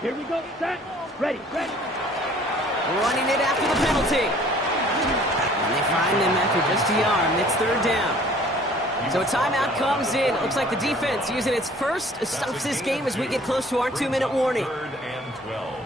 Here we go. Set. Ready. Running it after the penalty. And they find him after just a yard, and it's 3rd down. So a timeout comes in. It looks like the defense using its first stops this game as we get close to our 2-minute warning. 3rd and 12.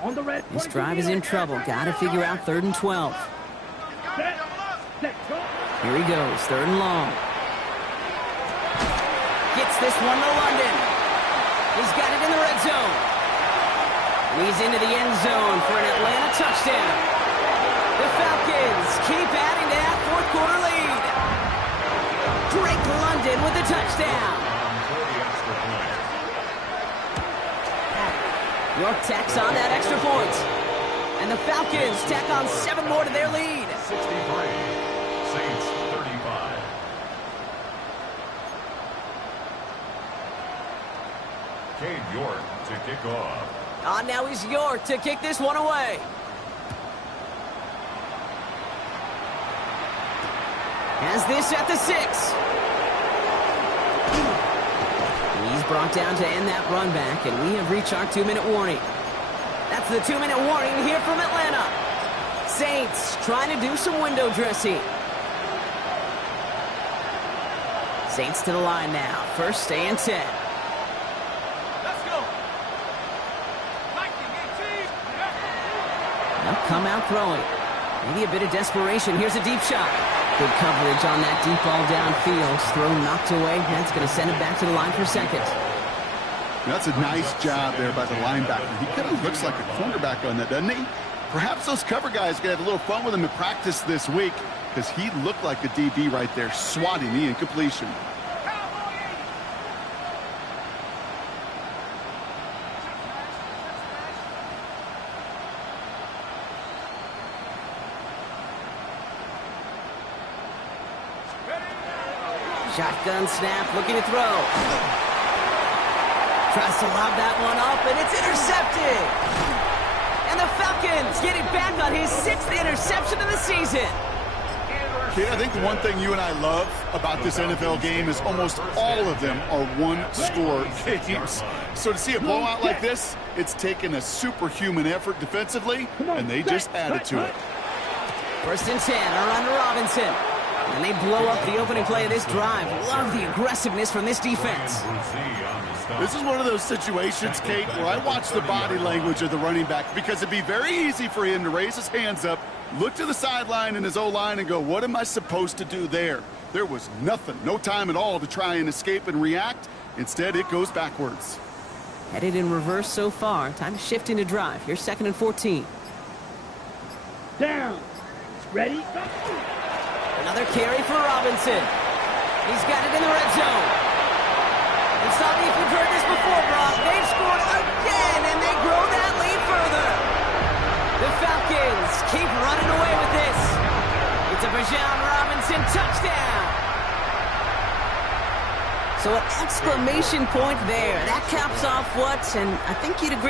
On the red. This drive is in trouble. Got to figure out 3rd and 12. Set. Go. Here he goes, 3rd and long. Gets this one to London. He's got it in the red zone. And he's into the end zone for an Atlanta touchdown. The Falcons keep adding to that 4th quarter lead. Drake London with the touchdown. York tacks on that extra point. And the Falcons tack on 7 more to their lead. 63. Saints 35. Cade York to kick off. Now he's York to kick this one away. Has this at the 6. He's brought down to end that run back, and we have reached our 2-minute warning. That's the 2-minute warning here from Atlanta. Saints trying to do some window dressing. Saints to the line now. 1st and 10. Let's go. They'll come out throwing. Maybe a bit of desperation. Here's a deep shot. Good coverage on that deep ball downfield. Throw knocked away. That's going to send it back to the line for 2nd. That's a nice job there by the linebacker. He kind of looks like a cornerback on that, doesn't he? Perhaps those cover guys are going to have a little fun with him in practice this week because he looked like a DB right there, swatting the incompletion. Shotgun snap, looking to throw. Tries to lob that one up, and it's intercepted. And the Falcons get it back on his 6th interception of the season. Kid, I think the one thing you and I love about this NFL game is almost all of them are one-score games. So to see a blowout like this, it's taken a superhuman effort defensively, and they just added to it. 1st and 10, around to Robinson. And they blow up the opening play of this drive. Love the aggressiveness from this defense. This is one of those situations, Kate, where I watch the body language of the running back because it'd be very easy for him to raise his hands up, look to the sideline in his O-line and go, what am I supposed to do there? There was nothing, no time at all to try and escape and react. Instead, it goes backwards. Headed in reverse so far. Time to shift into drive. Here's 2nd and 14. Down. Ready. Go. Another carry for Robinson. He's got it in the red zone. And stop me if you've heard this before, Brock. They've scored again, and they grow that lead further. The Falcons keep running away with this. It's a Bijan Robinson touchdown. So an exclamation point there. That caps off what, and I think you'd agree,